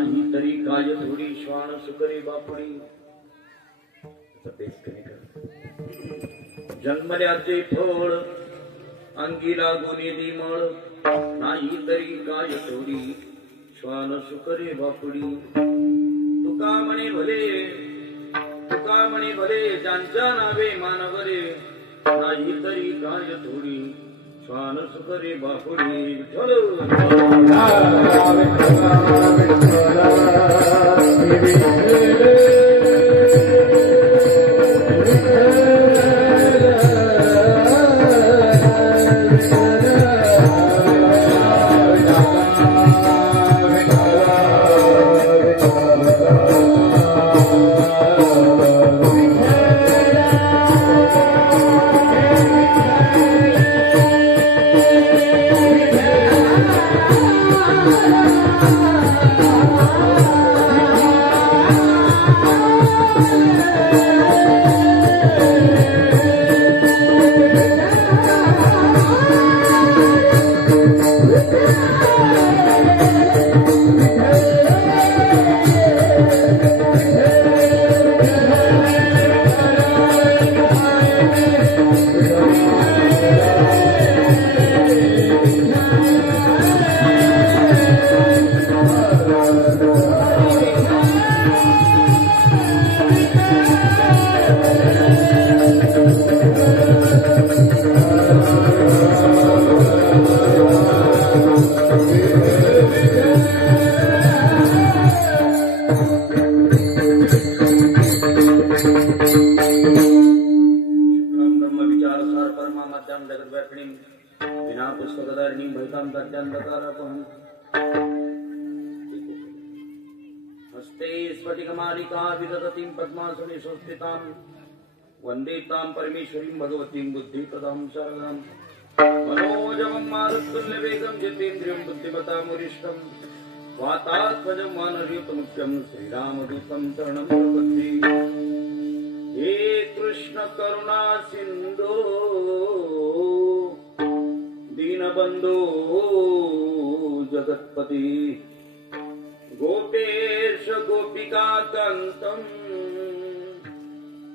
नाही तरी काय थोडी श्वान सुकरी बापुडी जन्मल्याचे फळ अंगी लागून दिमळ नाही तरी काय थोडी श्वान सुकरी बापुडी तुका म्हणे भले ज्यांच्या नावे मानवरे नाही तरी काय थोडी श्वान सुकरी बापुडी वंदेतां परमेश्वरीं भगवतीं बुद्धिप्रदां शरणं मनोजवं मारुतुल्यवेगं जितेन्द्रियं बुद्धिमतां वातात्मजं वानरयुतमुख्यं श्रीरामदूतं शरणं प्रपद्ये हे कृष्ण करुणा सिन्धो दीनबन्धो जगत्पति गोपेश गोपिकाकान्तं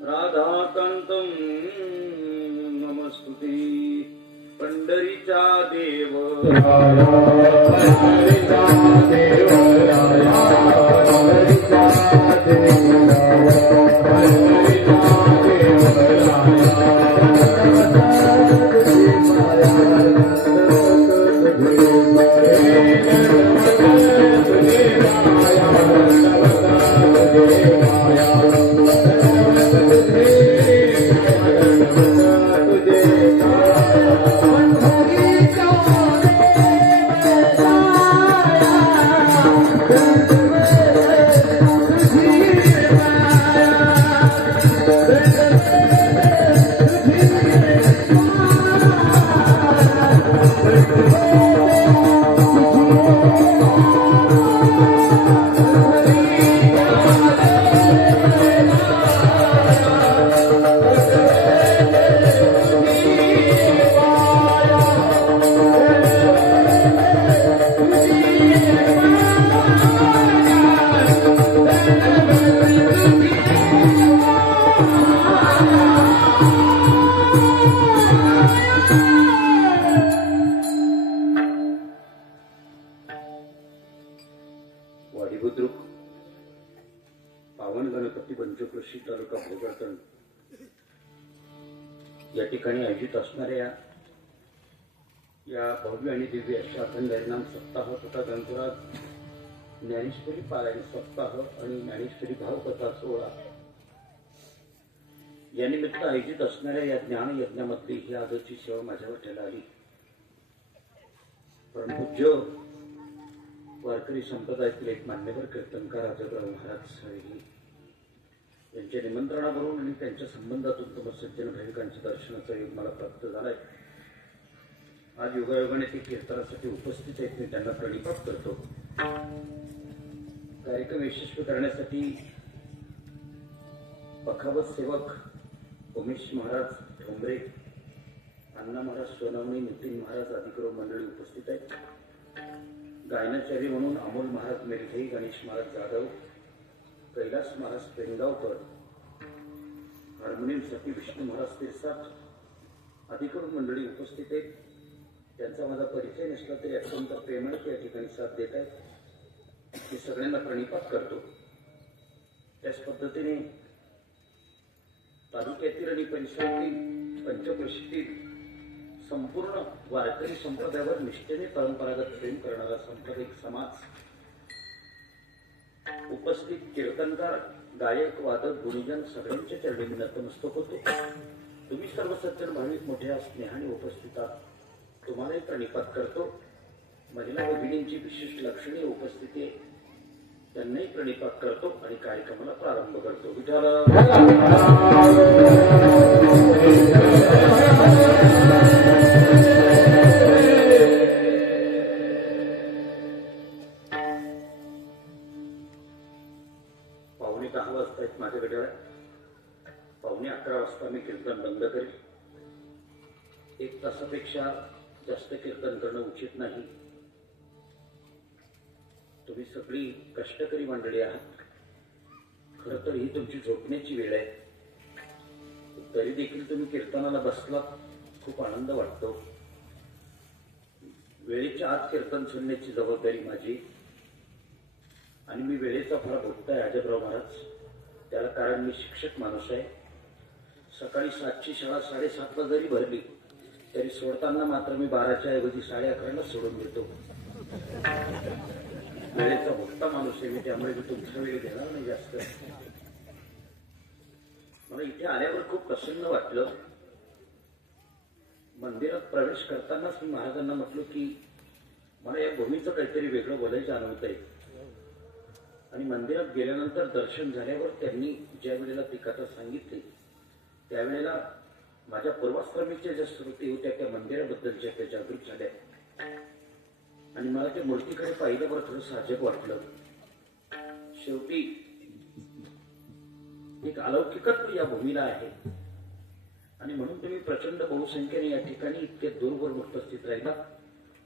राधाकांतं नमस्तुते पंढरीचा देव या ठिकाणी आयोजित असणाऱ्या या भव्य आणि दिव्य अशा अखंड हरिनाम सप्ताह तथा गणपुरात ज्ञानेश्वरी पारायण सप्ताह आणि ज्ञानेश्वरी भावकथा सोहळा या निमित्त आयोजित असणाऱ्या या ज्ञान यज्ञामधली ही आजची सेवा माझ्यावर ठेला आली. परमपूज्य वारकरी संप्रदायातील एक मान्यवर कीर्तनकार राजाराव महाराज साहेब यांच्या निमंत्रणावरून आणि त्यांच्या संबंधातून तुम्हा सज्जन भाविकांच्या दर्शनाचा योग मला प्राप्त झालाय. आज योगायोगाने ते कीर्तनासाठी उपस्थित आहेत. मी त्यांना प्रणिपात करतो. कार्यक्रम यशस्वी करण्यासाठी पखावत सेवक उमेश महाराज ठोंबरे, अण्णा महाराज सोनावणे, नितीन महाराज आदी सर्व मंडळी उपस्थित आहेत. गायनाचार्य म्हणून अमोल महाराज मेलघे, गणेश महाराज जाधव, कैलास महाराज पेंगावकर, हार्मोनियमसाठी विष्णू महाराज तिरसाट, अधिकृत मंडळी उपस्थित आहेत. त्यांचा माझा परिचय नसला तरी अत्यंत प्रेमाने या ठिकाणी साथ देत आहेत. मी सगळ्यांना प्रणिपात करतो. त्याच पद्धतीने तालुक्यातील आणि परिसरातील पंचक्रोशीतील संपूर्ण वारकरी संप्रदायावर निष्ठेने परंपरागत प्रेम करणारा सांप्रदायिक समाज, उपस्थित कीर्तनकार, गायक, वादक, गुणीजन सगळ्यांच्या चरणी मी नतमस्तक होतो. तुम्ही सर्व सज्जन भाविक मोठ्या स्नेहाने उपस्थित आहात. तुम्हालाही प्रणिपात करतो. महिला भगिनींची विशिष्ट लक्षणे उपस्थिती आहे, त्यांनाही प्रणिपात करतो आणि कार्यक्रमाला प्रारंभ करतो. विठाला पावणे 10 वाजता आहेत माझ्याकडे. 10:45 वाजता मी कीर्तन बंद करेल. 1 तासापेक्षा जास्त कीर्तन करणं उचित नाही. तुम्ही सगळी कष्टकरी मंडळी आहात. खरं तर ही तुमची झोपण्याची वेळ आहे. तरी देखील तुम्ही कीर्तनाला बसलात, खूप आनंद वाटतो. वेळेच्या आत कीर्तन सुनण्याची जबाबदारी माझी आणि मी वेळेचा फार भोगताय अजबराव महाराज. त्याला कारण मी शिक्षक माणूस आहे. सकाळी 7ची शाळा 7:30ला जरी भरली तरी सोडताना मात्र मी 12च्या ऐवजी 11:30ला सोडून देतो. वेळेचा भोगता माणूस आहे मी, त्यामुळे मी तुमचा वेळ घेणार नाही जास्त. मला इथे आल्यावर खूप प्रसन्न वाटलं. मंदिरात प्रवेश करतानाच मी महाराजांना म्हटलो की मला या भूमीचं काहीतरी वेगळं बोलायचं अनुभवत आहे. आणि मंदिरात गेल्यानंतर दर्शन झाल्यावर त्यांनी ज्या वेळेला ती कथा सांगितली त्यावेळेला माझ्या पूर्वाश्रमीच्या ज्या स्मृती होत्या त्या मंदिराबद्दलच्या त्या जागृत झाल्या आणि मला त्या मूर्तीकडे पाहिल्यावर थोडं साजक वाटलं. शेवटी एक अलौकिकत्व या भूमीला आहे आणि म्हणून तुम्ही प्रचंड बहुसंख्येने या ठिकाणी इतके दूरवर उपस्थित राहिला.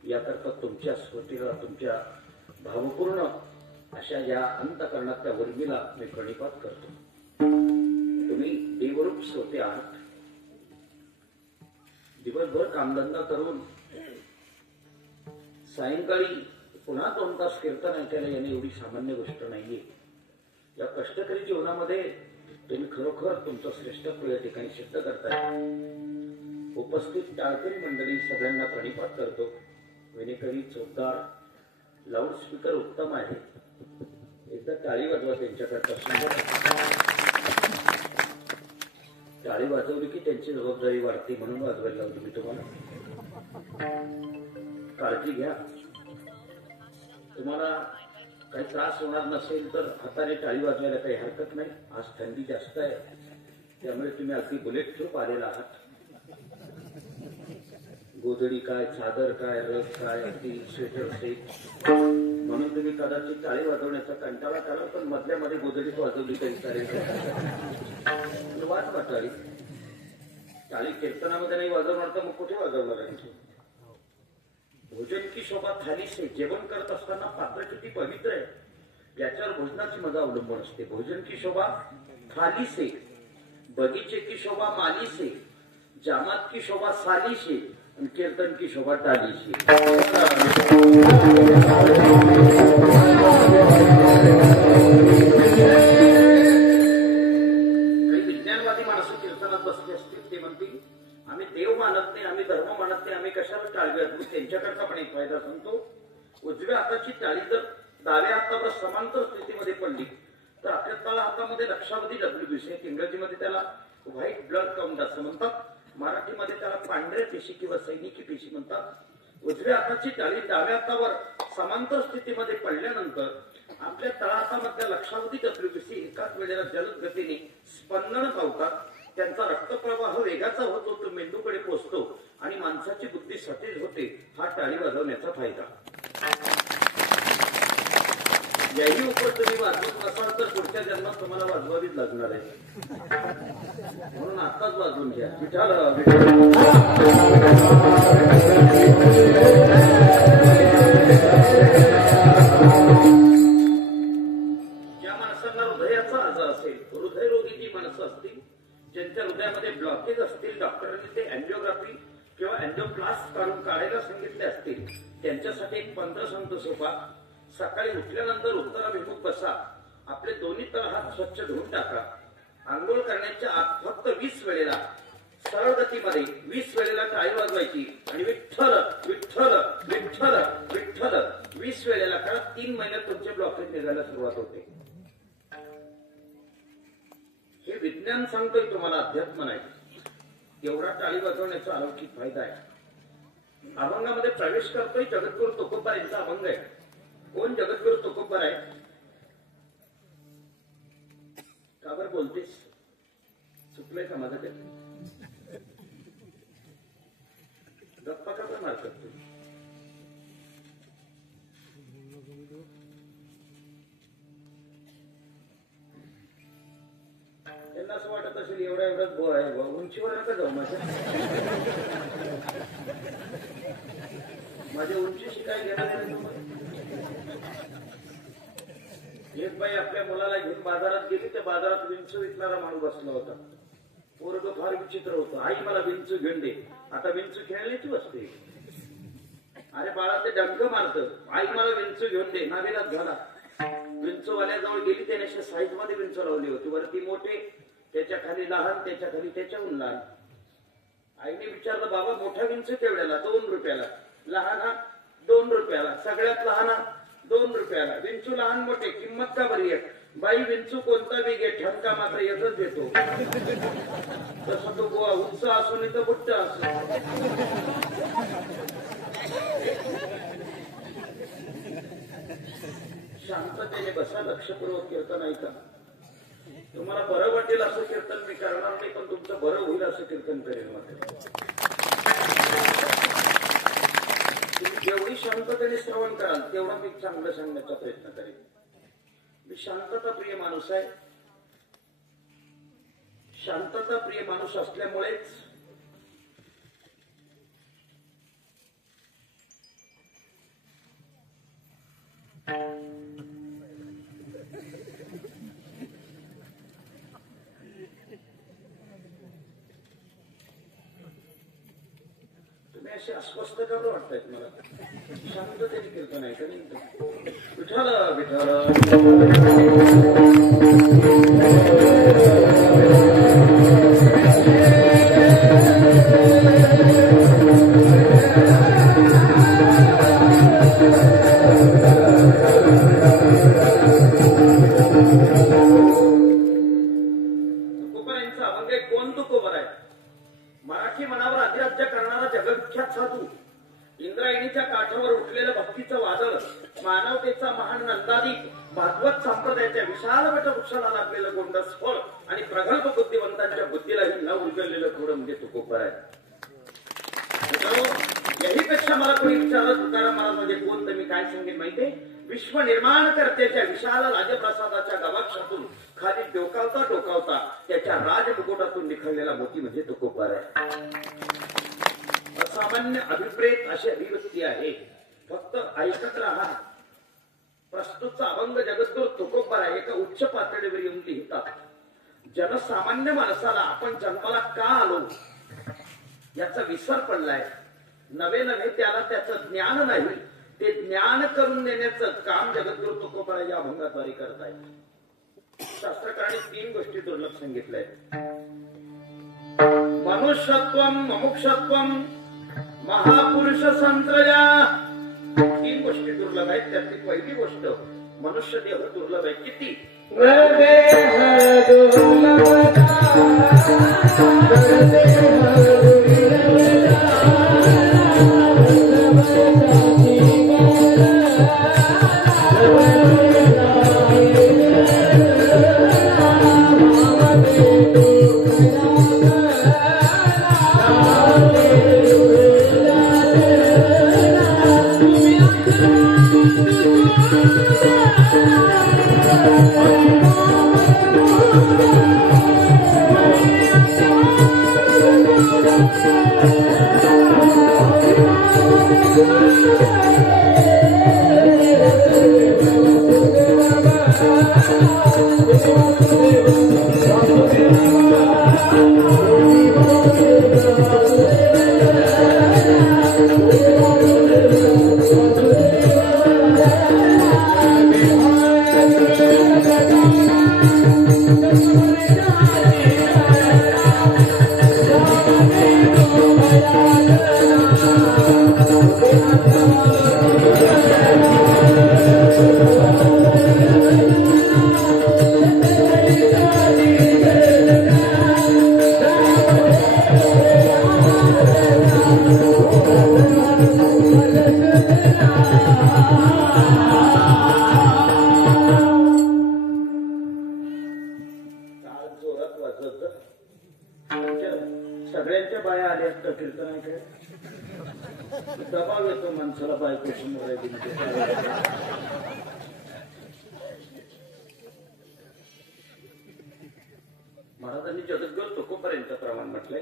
याकरता तुमच्या स्मृतीला, तुमच्या भावपूर्ण अशा या अंतकरणातल्या वर्मीला मी प्रणिपात करतो. तुम्ही देवरूप श्रोते आहात. दिवसभर कामधंदा करून सायंकाळी पुन्हा 2 तास कीर्तन ऐकायला येणे एवढी सामान्य गोष्ट नाहीये. या कष्टकरी जीवनामध्ये तुम्ही खरोखर तुमचं श्रेष्ठत्व या ठिकाणी सिद्ध करताय. उपस्थित टाळकरी मंडळी सगळ्यांना प्रणिपात करतो. विनेकरी, चौकार, लाऊडस्पीकर उत्तम आहे. एकदा टाळी वाजवा त्यांच्याकरता. टाळी वाजवली की त्यांची जबाबदारी वाढते म्हणून वाजवायला लावली मी तुम्हाला. काळजी घ्या. तुम्हाला काही त्रास होणार नसेल तर हाताने टाळी वाजवायला काही हरकत नाही. आज थंडी जास्त आहे त्यामुळे तुम्ही अगदी बुलेट प्रूफ आलेला आहात. गोधडी काय, चादर काय, रस काय, अगदी स्वेटर सेट म्हणून तुम्ही कदाचित टाळी वाजवण्याचा कंटाळा करा. पण मधल्यामध्ये गोधडीच वाजवली तरी चालेल. वाजवा टाळी. टाळी कीर्तनामध्ये नाही वाजवणार तर मग कुठे वाजवणार आहे? भोजन की शोभा थाली से. जेवण करत असताना पात्र किती पवित्र आहे याच्यावर भोजनाची मजा अवलंबून असते. भोजन की शोभा थाली से, बगीचे की शोभा माली से, जामात की शोभा साली से आणि कीर्तन की शोभा टाली से. काही विज्ञानवादी माणसं कीर्तनात बसले असतील. ते म्हणतील आम्ही देव मानत नाही, आम्ही धर्म मानत नाही, आम्ही कशाला टाळी वाजवू. त्यांच्याकरता पण एक फायदा सांगतो. उजव्या हाताची टाळी जर डाव्या हातावर समांतर स्थितीमध्ये पडली तर आपल्या तळ हातामध्ये लक्षावधी WBC, इंग्रजीमध्ये त्याला व्हाईट ब्लड काउंट असं म्हणतात, मराठीमध्ये त्याला पांढऱ्या पेशी किंवा सैनिकी पेशी म्हणतात. उजव्या हाताची टाळी डाव्या हातावर समांतर स्थितीमध्ये पडल्यानंतर आपल्या तळहातामधल्या लक्षावधी WBC एकाच वेळेला जलद गतीने स्पंदन पावतात. त्यांचा रक्तप्रवाह वेगाचा होतो, तो मेंदूकडे पोहोचतो आणि माणसाची बुद्धी सतेज होते. हा टाळी वाजवण्याचा फायदा. याही उपट तुम्ही वाजवत नसाल तर पुढच्या जन्मात तुम्हाला वाजवावीच लागणार आहे. म्हणून आताच वाजवून घ्या. विठाल बँजो क्लास काढायला सांगितले असतील त्यांच्यासाठी एक मंत्र सांगतो सोपा. सकाळी उठल्यानंतर उत्तराभिमुख बसा. आपले दोन्ही तळ हात स्वच्छ धुवून टाका. आंघोळ करण्याच्या आत फक्त 20 वेळेला सरळ गतीमध्ये 20 वेळेला टाळी वाजवायची आणि विठ्ठल विठ्ठल विठ्ठल विठ्ठल 20 वेळेला करा. 3 महिन्यात तुमचे ब्लॉकेज निघायला सुरुवात होते. हे विज्ञान सांगतोय तुम्हाला, अध्यात्म नाही. एवढा टाळी वाजवण्याचा अलौकिक फायदा आहे. अभंगामध्ये प्रवेश करतोय जगद्गुरु तुकोबा यांचा अभंग आहे. कोण जगद्गुरु तुकोबा आहे? का बरं बोलतेस? चुकलंय का माझं? ते गप्पा का बरं मारतात तू? त्यांना असं वाटत असेल एवढा एवढाच गो आहे, उंचीवर नका जाऊ. माझ्या उंचीशी काय घेणार? एक बाई आपल्या मुलाला घेऊन बाजारात गेली. त्या बाजारात विंचू विकणारा माणूस बसला होता. पोरग फार विचित्र होतं. आई मला विंचू घेऊन दे. आता विंचू खेळण्याची वस्तू. अरे बाळा ते डंक मारतं. आई मला विंचू घेऊन दे. नावीलाच झाला. विंचूवाल्याजवळ गेली. त्याने अशा साईज मध्ये विंचू लावली होती. वरती मोठे, त्याच्या खाली लहान, त्याच्या खाली त्याच्याहून लहान. आईने विचारलं बाबा मोठा विंचू केवढ्याला? 2 रुपयाला. लहाना 2 रुपयाला. सगळ्यात लहाना 2 रुपयाला. विंचू लहान मोठे किंमत का बरी आहे? बाई विंचू कोणता बी घे, ठणका मात्र एकच देतो. तसं तो गोवा उंच असो नाही तर बुट्ट असो. शांततेने बसा. लक्षपूर्वक कीर्तन ऐका. तुम्हाला बरं वाटेल असं कीर्तन मी करणार नाही, पण तुमचं बरं होईल असं कीर्तन करेल. मात्र जेवढी शांततेने श्रवण कराल तेवढा मी चांगलं सांगण्याचा प्रयत्न करेन. मी शांतता प्रिय माणूस आहे. शांतता प्रिय माणूस असल्यामुळेच तुम्ही असे अस्वस्थ का वाटतायत मला? शांततेने कीर्तन आहे का नाही? विठ्ठल विठ्ठल मराठी मनावर अधिराज्य करणारा जगविख्यात साधू, इंद्रायणीच्या काठावर उठलेलं भक्तीचं वादळ, मानवतेचा महान नंदादीप, भागवत संप्रदायाच्या विशाल वटवृक्षाला लागलेलं गोंडस फळ आणि प्रगल्भ बुद्धिवंतांच्या बुद्धीलाही न उलगडलेलं थोडं म्हणजे तुकोबर आहे. याहीपेक्षा मला कोणी विचारलं तुकाराम महाराज म्हणजे कोण, तर मी काय सांगेन माहितीये? विश्व निर्माण करतेच्या विशाल राजप्रसादाच्या गवाक्षातून खाली डोकावता डोकावता त्याच्या राजमुकुटातून निखळलेला मोती म्हणजे तुकोबर आहे. असामान्य अभिप्रेत अशी अभिव्यक्ती आहे. फक्त ऐकत राहा. प्रस्तुतचा अभंग जगद्गुरु तुकोबर आहे. एका उच्च पातळीवर येऊन लिहितात. जनसामान्य माणसाला आपण जन्माला का आलो याचा विसर पडलाय. नवे नवे त्याला त्याचं ज्ञान नाही. ते ज्ञान करून देण्याचं काम जगद्गुरु तुकोबर या अभंगाद्वारे करतायत. शास्त्रकारांनी 3 गोष्टी दुर्लभ सांगितलंय. मनुष्यत्वम, मुमुक्षत्वम, महापुरुष संत्रया. 3 गोष्टी दुर्लभ आहेत. त्यातली पहिली गोष्ट मनुष्य देह दुर्लभ आहे. किती? दबाव येतो माणसाला बायको समोर आहे. महाराजांनी जगद्गुरु तुकोबरायांचं प्रमाण म्हटलंय,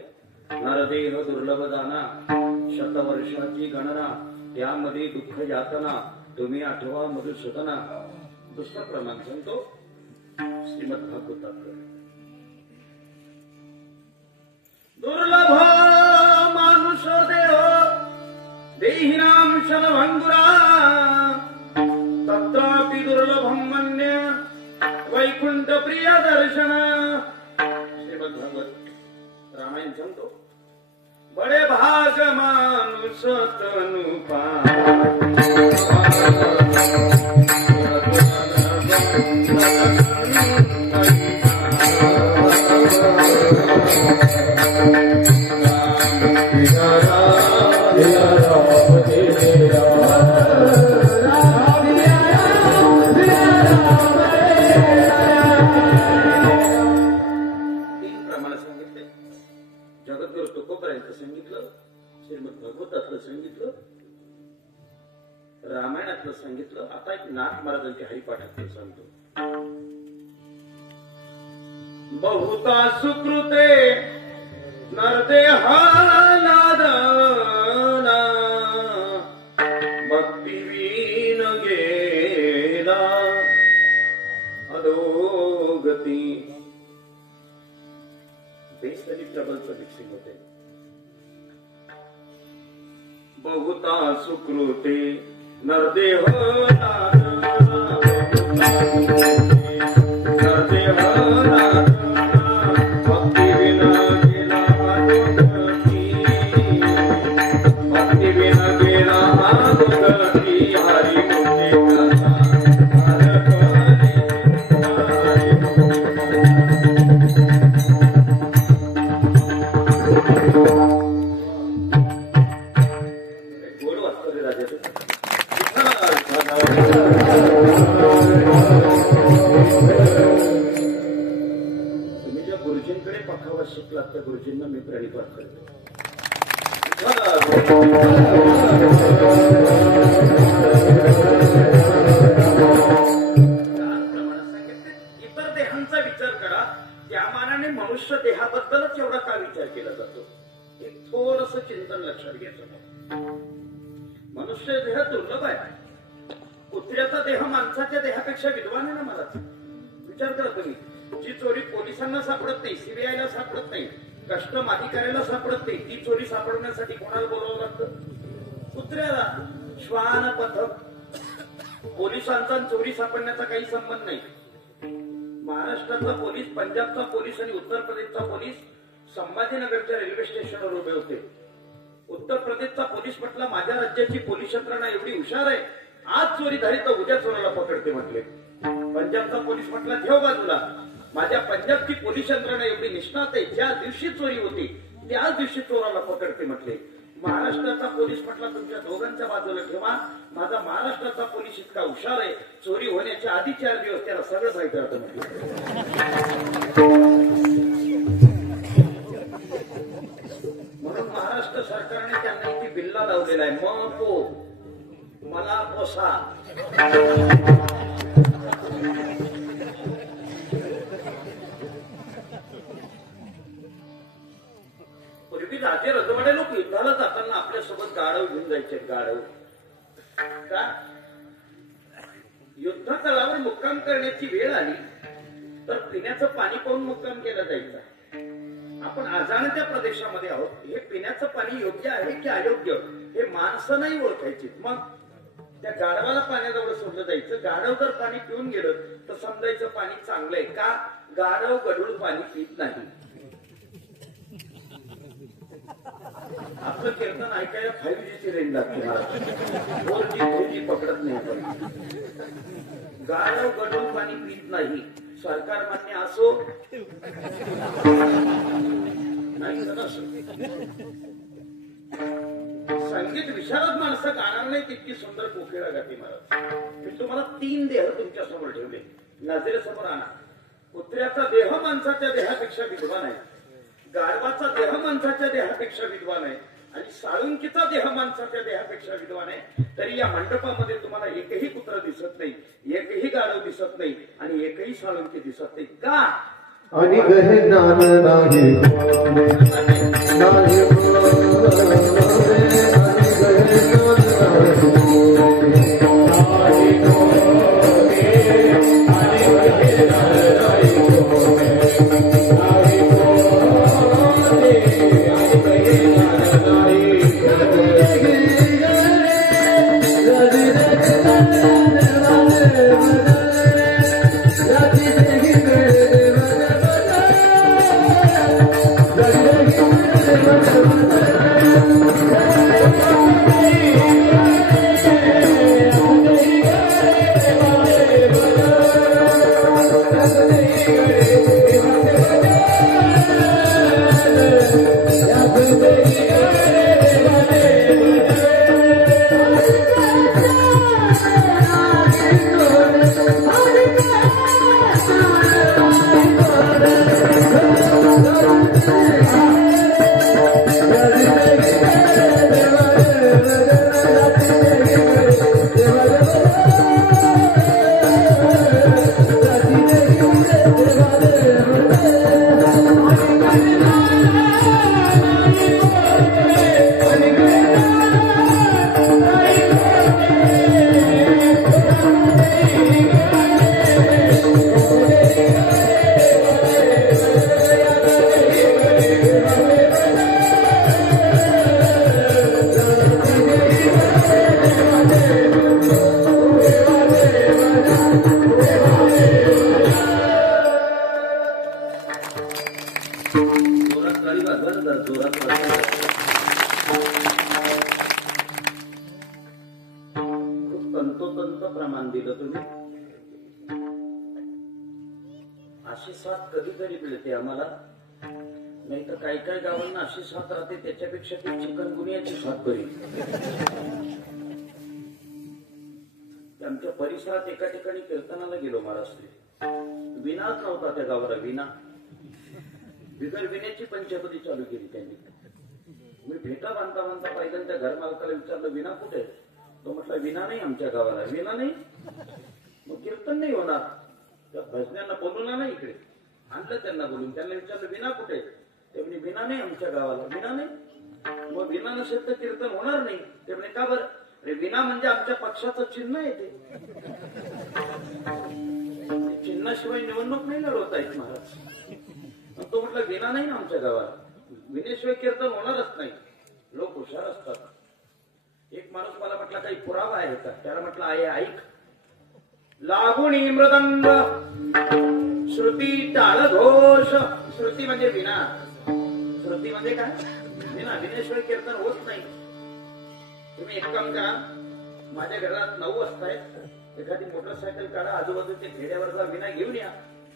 नरदेह दुर्लभ दाना, शतवर्षाची गणना, त्यामध्ये दुःख यातना, तुम्ही आठवा मधुसूदना. दुसरं प्रमाण सांगतो श्रीमद भागवतातलं, दुर्लभ मानुष देह देहिनां शनभंगुरा, तत्रापि दुर्लभं मन्य वैकुंठ प्रिय दर्शन. श्रीमद भागवत रामायण सांगतो, बड़े भाग मानुष तनु जगद्गुरु तुकोबरायांचं सांगितलं, श्रीमद भागवतातलं सांगितलं, रामायणातलं सांगितलं. आता एक नाथ महाराजांच्या हरिपाठातलं सांगतो. बहुता सुकृते नरदेहा नादना, भक्तिवीन गेला अधोगती. बेस आणि ट्रबलचं मिक्सिंग होते. बहुता सुकृते नरदेह नरदेह भक्ती विना गेला भक्ती विना गेला गती. हरी शिकलात त्या गुरुजींना मी प्रणिपात करतो. इतर देहांचा विचार करा, त्या मानाने मनुष्य देहाबद्दलच एवढा का विचार केला जातो, हे थोडस चिंतन लक्षात घ्यायचं. मनुष्य देह दुर्लभ आहे. कुत्र्याचा देह माणसाच्या देहापेक्षा विद्वान आहे ना. मला विचार करा तुम्ही, जी चोरी पोलिसांना सापडत नाही, सीबीआयला सापडत नाही, कस्टम अधिकाऱ्याला सापडत नाही, ती चोरी सापडण्यासाठी कोणाला बोलावं लागतं? कुत्र्याला. श्वान पथक, पोलिसांचा चोरी सापडण्याचा काही संबंध नाही. महाराष्ट्रातला पोलीस, पंजाबचा पोलीस आणि उत्तर प्रदेशचा पोलीस संभाजीनगरच्या रेल्वे स्टेशनवर उभे होते. उत्तर प्रदेशचा पोलीस म्हटला, माझ्या राज्याची पोलीस यंत्रणा एवढी हुशार आहे, आज चोरी झाली तर उद्या चोराला पकडते म्हटले. पंजाबचा पोलीस म्हटला, ठेव बाजूला, माझ्या पंजाबची पोलीस यंत्रणा एवढी निष्णात आहे, ज्या दिवशी चोरी होती त्याच दिवशी चोराला पकडते म्हटले. महाराष्ट्राचा पोलीस म्हटला, तुमच्या दोघांच्या बाजूला ठेवा, माझा महाराष्ट्राचा पोलीस इतका हुशार आहे, चोरी होण्याच्या आधी 4 दिवस त्याला सगळं माहिती राहतं म्हटलं. म्हणून महाराष्ट्र सरकारने त्यांना इथे बिल्ला लावलेला आहे, मग तो मला पोसा. पूर्वी राजे रजवाडे लोक युद्धाला जाताना आपल्यासोबत गाढव घेऊन जायचे. गाढव का? युद्ध तळावर मुक्काम करण्याची वेळ आली तर पिण्याचं पाणी पाहून मुक्काम केला जायचा. आपण अजाणत्या प्रदेशामध्ये आहोत, हे पिण्याचं पाणी योग्य आहे की अयोग्य हे माणसं नाही ओळखायची. मग त्या गाढवाला पाण्याजवळ सोडलं जायचं. गाढव जर पाणी पिऊन गेलं तर समजायचं पाणी चांगलंय. का? गाढव गढूळ पाणी पित नाही. आपलं कीर्तन ऐकायला 5G ची रेंज लागते, 4G पकडत नाही. आपण गाढव गढूळ पाणी पित नाही. सरकार मान्य असो नाही तर असो, संगीत विशारद माणसं गाणार नाही तितकी सुंदर कोकिळा गाते महाराज. मी तुम्हाला 3 देह तुमच्या समोर ठेवले, नजरेसमोर आणा. कुत्र्याचा देह माणसाच्या देहापेक्षा विद्वान आहे, गाढवाचा देह माणसाच्या देहापेक्षा विद्वान आहे, आणि साळुंकीचा देह माणसाच्या देहापेक्षा विद्वान आहे, तरी या मंडपामध्ये तुम्हाला एकही कुत्र दिसत नाही, एकही गाढव दिसत नाही आणि एकही साळुंकी दिसत नाही. का? आणि गहे ज्ञान नाही तंतोतंत प्रमाण दिलं तुम्ही. अशी साथ कधीतरी मिळते आम्हाला, नाही तर काही काही गावांना अशी साथ राहते त्याच्यापेक्षा ती चिकनगुनियाची साथ बरी. आमच्या परिसरात एका ठिकाणी कीर्तनाला गेलो महाराष्ट्री, विनाच नव्हता त्या गावाला. विना बिगर विण्याची पंचपदी चालू केली त्यांनी. मी भेटा बांधता बांधता पहिल्यांदा घर मालकाला विचारलं, विना कुठे? तो म्हटला, विना नाही आमच्या गावाला. विना नाही, मग कीर्तन नाही होणार. त्या भजन्यांना बोलवलं नाही, इकडे आणलं त्यांना बोलून. त्यांना विचारलं, विना कुठे? ते म्हणे, विना नाही आमच्या गावाला. विना नाही, मग विना नसेल तर कीर्तन होणार नाही. ते म्हणे, का बरं? अरे विना म्हणजे आमच्या पक्षाचं चिन्ह आहे. ते चिन्हाशिवाय निवडणूक नाही लढवता येत महाराज. तो म्हटलं, विना नाही ना आमच्या गावाला, विनेशिवाय कीर्तन होणारच नाही. लोक हुशार असतात. एक माणूस मला म्हटला, काही पुरावा आहे का? त्याला म्हटलं, आहे, ऐक. लागुणी मृदंग श्रुती टाळ घोष. श्रुती म्हणजे विना. श्रुती म्हणजे काय? विना. विनेशिवाय कीर्तन होत नाही. तुम्ही एक काम करा, माझ्या घरात 9 वाजतायत, एखादी मोटरसायकल काढा, आजूबाजूच्या खेड्यावर जा, विना घेऊन या.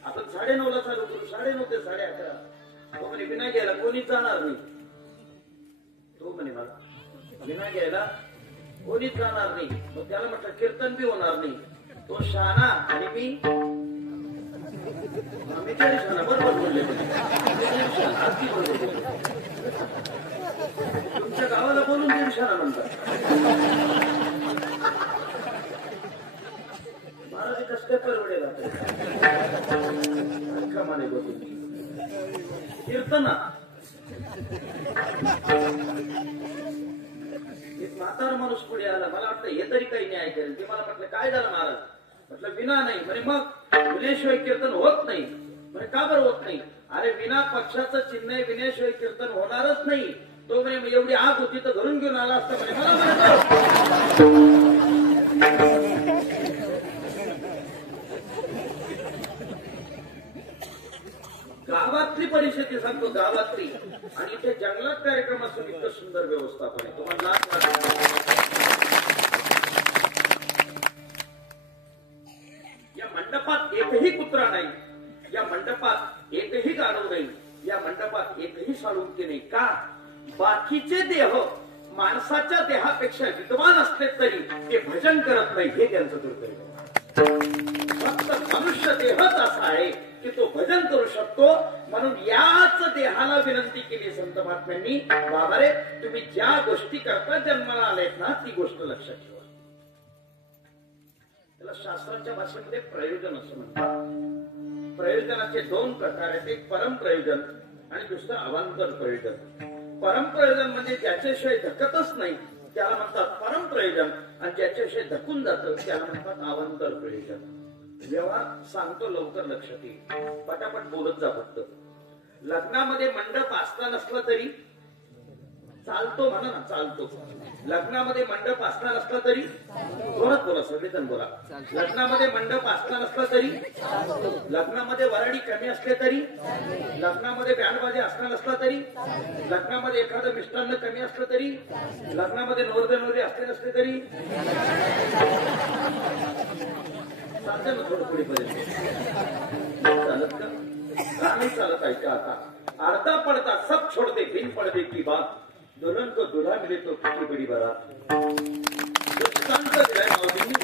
आपण 9:30ला चालू करू, 9:30 ते 11:30. तो म्हणे, विना घ्यायला कोणीच जाणार नाही. तो म्हणे, मला विना घ्यायला कोणीच जाणार नाही. मग त्याला म्हटलं, कीर्तन बी होणार नाही. तो शहाणा आणि मी तरी शहाणा. बरोबर बोलले. तुमच्या गावाला बोलून तरी शहाणा म्हणतात. महाराज कसं काय परवडेल कमाने बोलून कीर्तना. एक म्हातारा माणूस पुढे आला. मला वाटतं हे तरी काही न्याय करेल. ते मला म्हटलं, काय झालं महाराज? म्हटलं, विना नाही. म्हणे, मग विनेशिवाय कीर्तन होत नाही. म्हणे, का बरं होत नाही? अरे विना पक्षाचं चिन्ह आहे, विनेशिवाय कीर्तन होणारच नाही. तो म्हणे, एवढी आग होती तर घरून घेऊन आला असता. म्हणे, मला म्हणतो गावातली परिस्थिती सांगतो, गावातली. आणि इथे जंगलात कार्यक्रम असून इतकं सुंदर व्यवस्थापन आहे. तुम्हाला या मंडपात एकही कुत्रा नाही, या मंडपात एकही गाढव नाही, या मंडपात एकही साळुंकी नाही. का? बाकीचे देह माणसाच्या देहापेक्षा विद्वान असले तरी ते भजन करत नाही, हे त्यांचं दुर्दैव. फक्त मनुष्य देहच असा आहे की तो भजन करू शकतो. म्हणून याच देहाला विनंती केली संत महात्म्यांनी, बाबा रे तुम्ही ज्या गोष्टी करता जन्माला आलेत ना ती गोष्ट लक्षात ठेवा. त्याला शास्त्राच्या भाषेमध्ये प्रयोजन असं म्हणतात. प्रयोजनाचे दोन प्रकार आहेत, एक परमप्रयोजन आणि दुसरं अवांतर प्रयोजन. परमप्रयोजन म्हणजे ज्याच्याशिवाय धकतच नाही त्याला म्हणतात परमप्रयोजन, आणि ज्याच्याशिवाय धकून जातं त्याला म्हणतात अवांतर प्रयोजन. व्यवहार सांगतो लवकर लक्षात येईल, पटापट बोलत जा फक्त. लग्नामध्ये मंडप असला नसला तरी चालतो, म्हणा ना चालतो. लग्नामध्ये मंडप असला नसला तरी, जोरात बोला सगळेजण बोला. लग्नामध्ये मंडप असला नसला तरी, लग्नामध्ये वराडी कमी असले तरी, लग्नामध्ये बँडबाजी असला नसला तरी, लग्नामध्ये एखादं मिष्टान्न कमी असलं तरी, लग्नामध्ये नवरदेवरी असले नसले तरी चालतं ना थोडं पुढेपर्यंत. चालत का? नाही चालत आहे का? आता अर्धा पडता सब छोड़ दे बिन पडदे की बात, दुल्हन को दुल्हा मिले तो किती बडी बारात.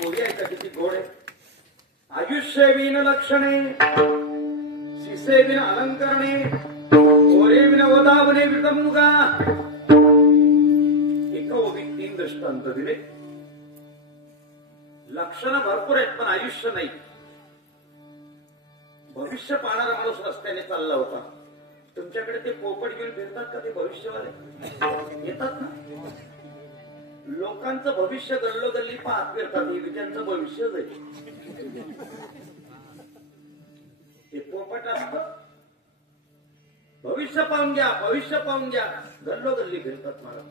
बोली आहे का किती गोड आहे. आयुष्य विन लक्षणे, शिसे विन अलंकरणे, ओरे विन वदावने वितमुगा. एका ओबीत 3 दृष्टांत दिले. लक्षणं भरपूर आहेत पण आयुष्य नाही. भविष्य पाहणारा माणूस रस्त्याने चालला होता. तुमच्याकडे ते पोपट घेऊन फिरतात का ते भविष्यवाले? येतात ना. लोकांचं भविष्य गल्लोगल्ली पाहत फिरतात, हे त्यांचं भविष्यच आहे. ते पोपट असतं. भविष्य पाहून घ्या, भविष्य पाहून घ्या, गल्लोगल्ली फिरतात. मला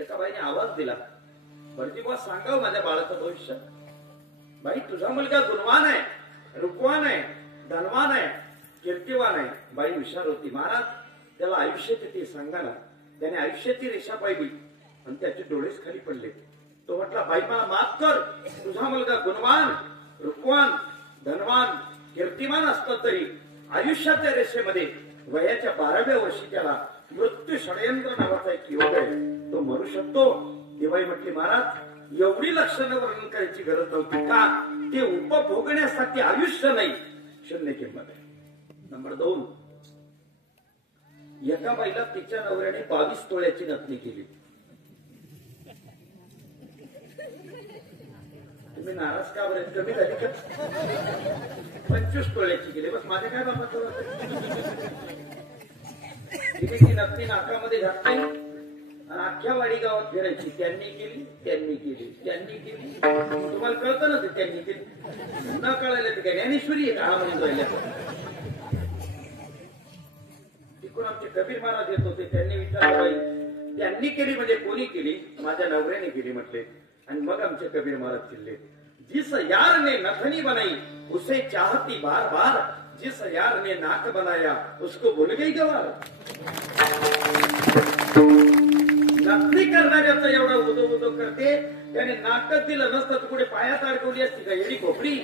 एका बाईने आवाज दिला, भटजी बुवा सांगावं माझ्या बाळाचं भविष्य. बाई तुझा मुलगा गुणवान आहे, रूपवान आहे, धनवान आहे, कीर्तिवान आहे. बाई हुशार होती. महाराज त्याला आयुष्य किती सांगा ना. त्याने आयुष्याची रेषा पाहिली आणि त्याचे डोळेच खाली पडले. तो म्हटला बाई मला माफ कर, तुझा मुलगा गुणवान, रूपवान, धनवान, कीर्तिमान असला तरी आयुष्याच्या रेषेमध्ये वयाच्या 12व्या वर्षी त्याला मृत्यू षडयंत्र नावाचा एक योग आहे, तो मरू शकतो. देवाई म्हटली महाराज एवढी लक्षणं वर्णन करायची गरज नव्हती का? ते उपभोगण्यासाठी आयुष्य नाही, शून्य किंमत आहे. नंबर 2, एका बाईला तिच्या नवऱ्याने 22 तोळ्याची नथनी केली. तुम्ही नाराज का बरं? कमी झाली का? 25 तोळ्याची केली. बस माझ्या काय बाबा ती नथनी नाकामध्ये घातली आणि अख्ख्या वाडी गावात फिरायची. त्यांनी केली, त्यांनी केली, त्यांनी केली. तुम्हाला कळतं ना ते त्यांनी केली? न कळायला ते काय ज्ञानेश्वरी आहे का? म्हणून राहिल्या. तिकडून आमचे कबीर महाराज येत होते. त्यांनी विचारलं बाई त्यांनी केली म्हणजे कोणी केली? माझ्या नवऱ्याने केली म्हटले. आणि मग आमचे कबीर महाराज चिल्ले, जिस यार ने नथनी बनाई उसे चाहती बार बार, जिस यार ने नाक बनाया उसको भूल गई गवार. नथनी करणाऱ्याचा एवढा उदो उदो करते, त्याने नाकच दिलं नसतं तर पुढे पायात अडकवली असती का येडी खोपडी.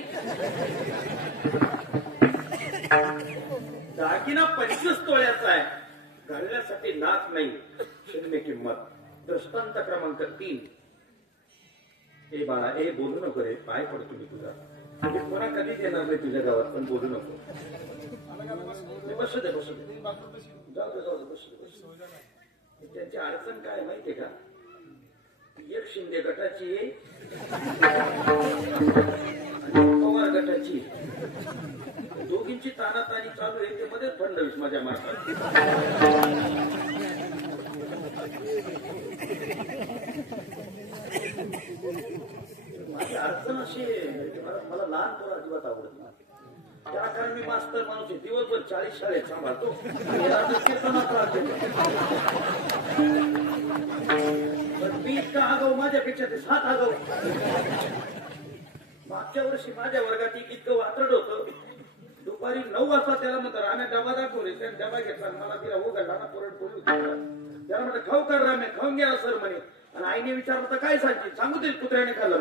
दागिना 25 तोळ्याचा आहे, घालण्यासाठी नाक नाही, शून्य किंमत. दृष्टांत क्रमांक 3. ए बाळा ए बोलू नको रे, पाय पडतो मी तुझा. म्हणजे पुन्हा कधीच येणार नाही तुझ्या गावात, पण बोलू नको. बसू दे बसू दे, जाऊ दे जाऊ दे, बसू दे बसू दे. त्यांची अडचण काय माहितीये का? एक शिंदे गटाची आहे आणि पवार गटाची. दोघींची तानातानी चालू आहे. ते मध्येच फडणवीस माझ्या मार्फत. माझी अडचण अशी आहे, मला लहान पोरं अजिबात आवडत नाही. त्या कारण मी मास्तर माणूस आहे. दिवसभर 40 शाळेत सांभाळतो. मी इतका आगाऊ, माझ्यापेक्षा ते 7 आगाऊ. मागच्या वर्षी माझ्या वर्गात इतकं वात्रट होतं. दुपारी 9 वाजता त्याला म्हणतात राम्या डबा दाखवले. त्याने डबा घेतला, मला तिला उघडला ना, पुरणपोळी त्याला म्हणतात खाऊ कर राम्या, खाऊन घ्या सर म्हणे. आणि आईने विचारलं तर काय सांगते? सांगू दे कुत्र्याने खाल्लं.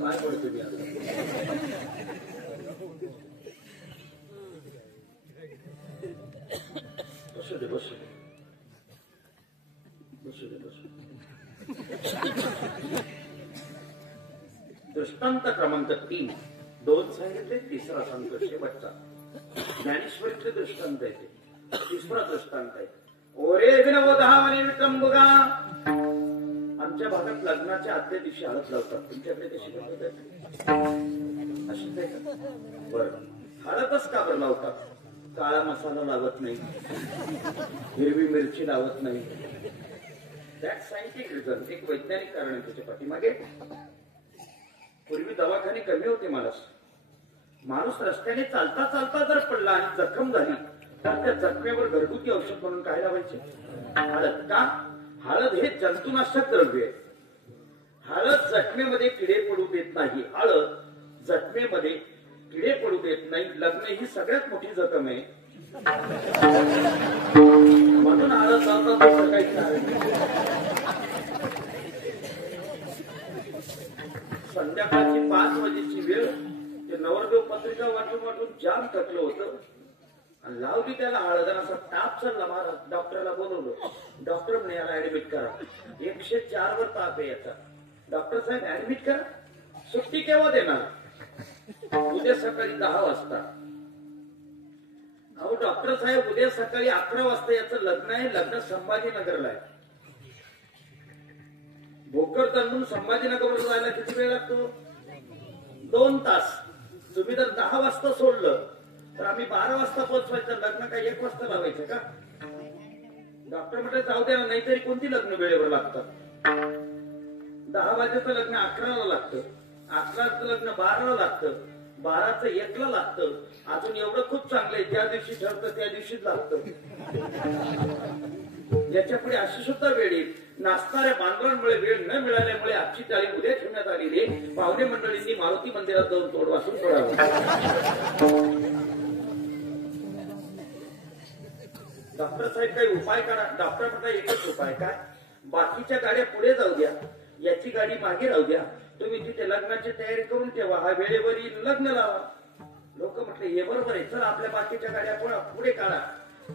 पाय पडतो मी आता. बसू दे बसू दे बसू दे बसू. दृष्टांत क्रमांक 3 2 सांगितले, तिसरा सांगतो शेवटचा. ज्ञानेश्वरीचे दृष्टांत आहे ते. तिसरा दृष्टांत आहे. ओरे विनवधावने विटंबुगा. आमच्या भागात लग्नाच्या आदल्या दिवशी हळद लावतात. तुमच्याकडे कशी पद्धत आहे? अशीच आहे का? बरं, हळदच का बरं लावतात? काळा मसाला लावत नाही, हिरवी मिरची लावत नाही. That scientific reason. एक वैज्ञानिक कारण आहे त्याच्या पाठीमागे. पूर्वी दवाखाने कमी होते. माणूस रस्त्याने चालता चालता जर पडला आणि जखम झाली तर त्या जखमेवर घरगुती औषध म्हणून काय लावायचे? हळद. का? हळद हे जंतुनाशक द्रव्य आहे. हळद जखमेमध्ये किडे पडू देत नाही. हळद जखमेमध्ये किडे पडू देत नाही. लग्न ही सगळ्यात मोठी जखम आहे म्हणून हळद लावतात. काही संध्याकाळची 5 वाजेची वेळ. ते नवरदेव पत्रिका वाटून वाटून जाम थकलं होतं आणि लावली त्याला हळद. असा ताप चालला महाराज. डॉक्टरला बोलवलं. डॉक्टर म्हणे याला ऍडमिट करा. 104 वर ताप आहे याचा. डॉक्टर साहेब ऍडमिट करा. सुट्टी केव्हा देणार? उद्या सकाळी 10 वाजता. अहो डॉक्टर साहेब, उद्या सकाळी 11 वाजता याचं लग्न आहे. लग्न संभाजीनगरला आहे. भोकरदन संभाजीनगरवर जायला किती वेळ लागतो? 2 तास. तुम्ही जर 10 वाजता सोडलं तर आम्ही 12 वाजता पोहोचवायचं. लग्न काय 1 वाजता लावायचं का? डॉक्टर म्हटलं जाऊ द्या, नाहीतरी कोणती लग्न वेळेवर लागतात? 10 वाजेचं लग्न 11ला लागतं, 11चं लग्न 12ला लागतं, 12चं 1ला लागतं. अजून एवढं खूप चांगलंय, ज्या दिवशी ठरतं त्या दिवशीच लागतं. याच्या पुढे अशी सुद्धा वेळ येईल. नाचणाऱ्या बांधवांमुळे वेळ न मिळाल्यामुळे आजची तारीख उद्या ठेवण्यात आलेली आहे. पाहुणे मंडळींनी मारुती मंदिरात जाऊन तोड वाचून सोडावं. डॉक्टर साहेब काही उपाय करा. डॉक्टर म्हणता एकच उपाय. काय? बाकीच्या गाड्या पुढे जाऊ द्या, याची गाडी मागे राहू द्या. तुम्ही तिथे लग्नाची तयारी करून ठेवा. हा वेळेवर येईल, लग्न लावा. लोक म्हटले हे बरोबर आहे, चल आपल्या बाकीच्या गाड्या पुढे काढा.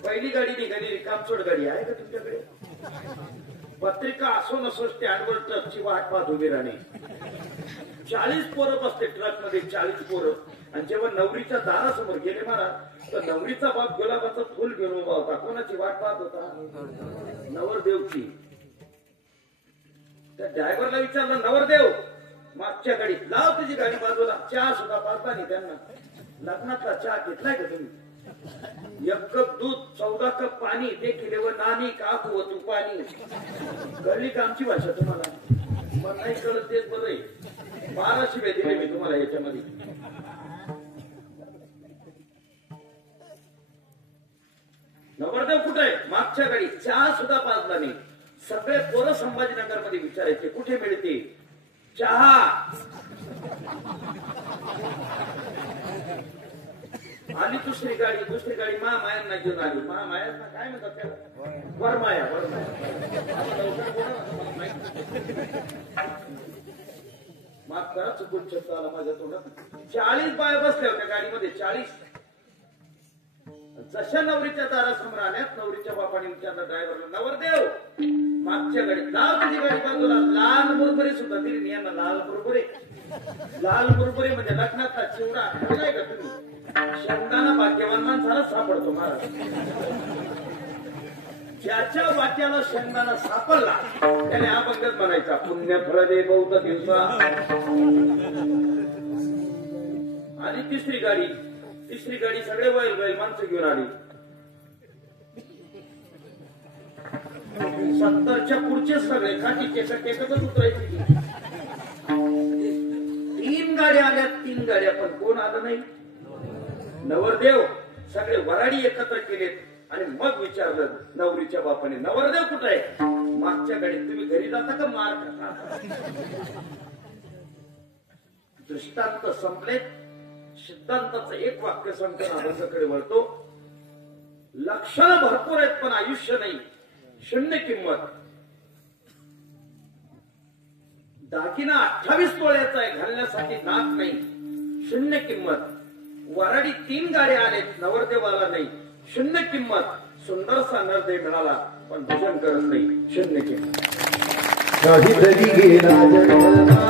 पहिली गाडी निघाली, कामचोड गाडी आहे का तुमच्याकडे? पत्रिका असो नसो स्टँडवर ट्रकची वाट पाहत उभी राहणे. 40 पोरं बसते ट्रक मध्ये, 40 पोरं. आणि जेव्हा नवरीच्या दारासमोर गेले महाराज तर नवरीचा बाप गुलाबाचं फुल घेऊन उभा होता. कोणाची वाट पाहत होता? नवरदेवची. त्या ड्रायव्हरला विचारलं, नवरदेव मागच्या गाडीत लाव तुझी गाडी बाजूला. चहा सुद्धा पाजला नाही त्यांना. लग्नातला चहा घेतलाय का तुम्ही? 1 कप दूध, 14 कप पाणी, ते किलेवर नानी काक व तू पाणी. कळली का आमची भाषा तुम्हाला? मग नाही कळत तेच बरं आहे. 12 शिव्या दिले मी तुम्हाला याच्यामध्ये. नवरदेव कुठे आहे? मागच्या गाडी. चहा सुद्धा पाजला नाही. सगळे पोरं संभाजीनगर मध्ये विचारायचे कुठे मिळते चहा. आली दुसरी गाडी महामायांना घेऊन आली. महामायांना काय म्हणतात त्याला? वरमाया. माफ करा, चुकून शब्द आला माझ्या तोंडात. 40 बाया बसल्या होत्या गाडीमध्ये. 40. जशा नवरीच्या दारासमोर आल्यात, नवरीच्या बापाने विचारलं ड्रायव्हरला, नवरदेव मागच्या गाडीत लाव तुझी गाडी बाजूला. लाल मुरमुरे सुद्धा दिली. यांना लाल मुरमुरे. लाल मुरमुरे म्हणजे लग्नातला चिवडा. खाल्लाय का तुम्ही? शेंगदाणा भाग्यवान माणसाला सापडतो महाराज. ज्याच्या वाट्याला शेंगदाणा सापडला त्याने अभंगच बनायचा. पुण्य फळ दे बहुत दिवसा. आणि तिसरी गाडी सगळे बैल माणसं घेऊन आली. 70च्या पुढचे सगळे खाटी टेकतच उतरायची. 3 गाड्या आल्या. 3 गाड्या पण कोण आलं नाही? नवरदेव. सगळे वराडी एकत्र केलेत आणि मग विचारलं नवरीच्या बापाने, नवरदेव कुठे आहे? मागच्या गाडीत. तुम्ही घरी जाता का मार खाता? दृष्टांत संपलेत. सिद्धांताचं एक वाक्य सांगताना अभंगाकडे वळतो. लक्षणं भरपूर आहेत पण आयुष्य नाही. शून्य किंमत. दागिना 28 तोळ्याचा आहे, घालण्यासाठी नाक नाही. शून्य किंमत. वराडी 3 गाड्या आलेत, नवरदेवाला नाही. शून्य किंमत. सुंदरसा नरदेव मिळाला पण भजन करत नाही. शून्य किंमत. काहीतरी गेला जन्माला.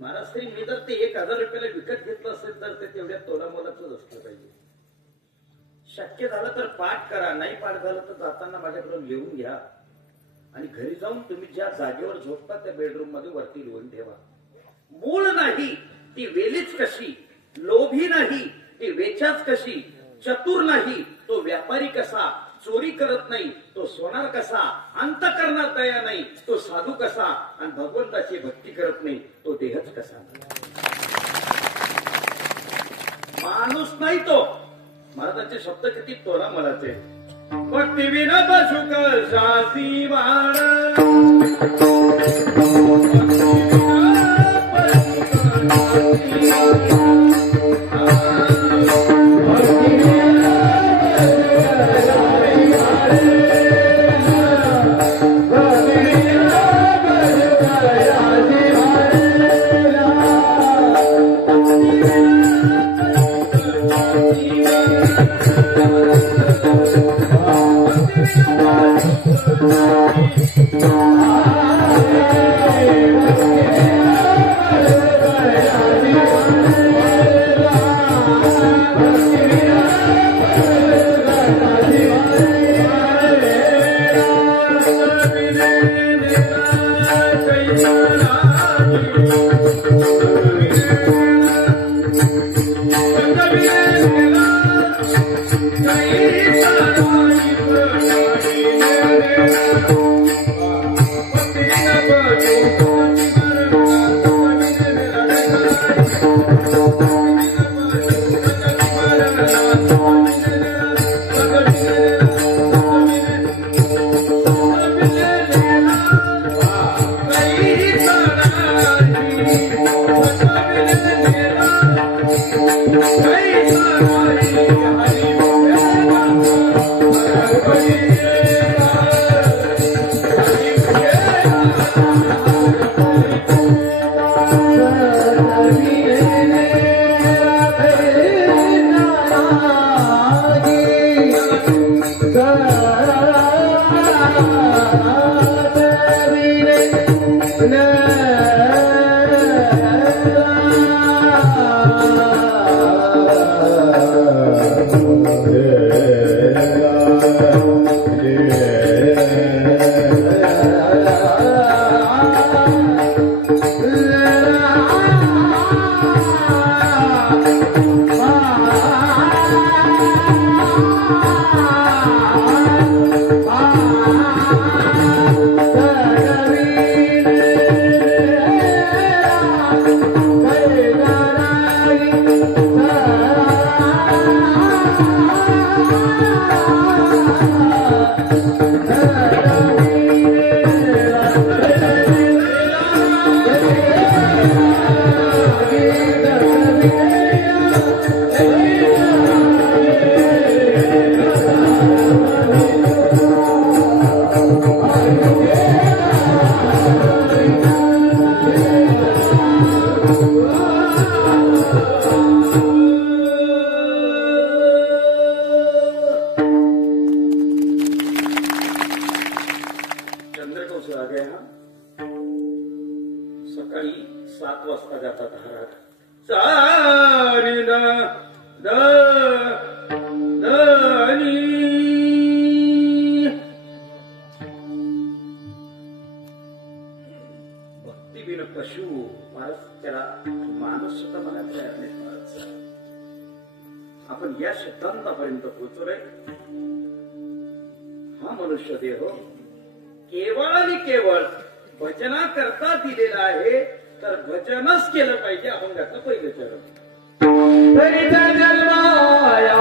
महाराष्ट्री मी जर ते 1000 रुपयाला विकत घेतलं असेल तर ते तेवढ्या तोलामोलाच असलं पाहिजे. शक्य झालं तर पाठ करा, नाही पाठ झालं तर जाताना माझ्याकडून लिहून घ्या आणि घरी जाऊन तुम्ही ज्या जागेवर झोपता त्या बेडरूम मध्ये वरती लिहून ठेवा. मूळ नाही ती वेलीच कशी, लोभी नाही ती वेचाच कशी, चतुर नाही तो व्यापारी कसा, चोरी करत नाही तो सोनार कसा, अंतःकरणात दया नाही तो साधू कसा, आणि भगवंताची भक्ती करत नाही तो देहच कसा. माणूस नाही तो. महाराजांचे शब्द किती तोला मलाचे. भक्ती विना पशुक शासी वाण, सकाळी 7 वाजता जातात हा राग. सारी द भक्ती बिन पशु. महाराज त्याला माणूस सुद्धा मला तयार नाही. महाराज आपण या सिद्धांतापर्यंत पोहोचलोय. हा मनुष्य देह केवळ आणि केवळ भजना करता दिलेला आहे, तर भजनच केलं पाहिजे. अभंगातलं पहिलं चरण. जन्माया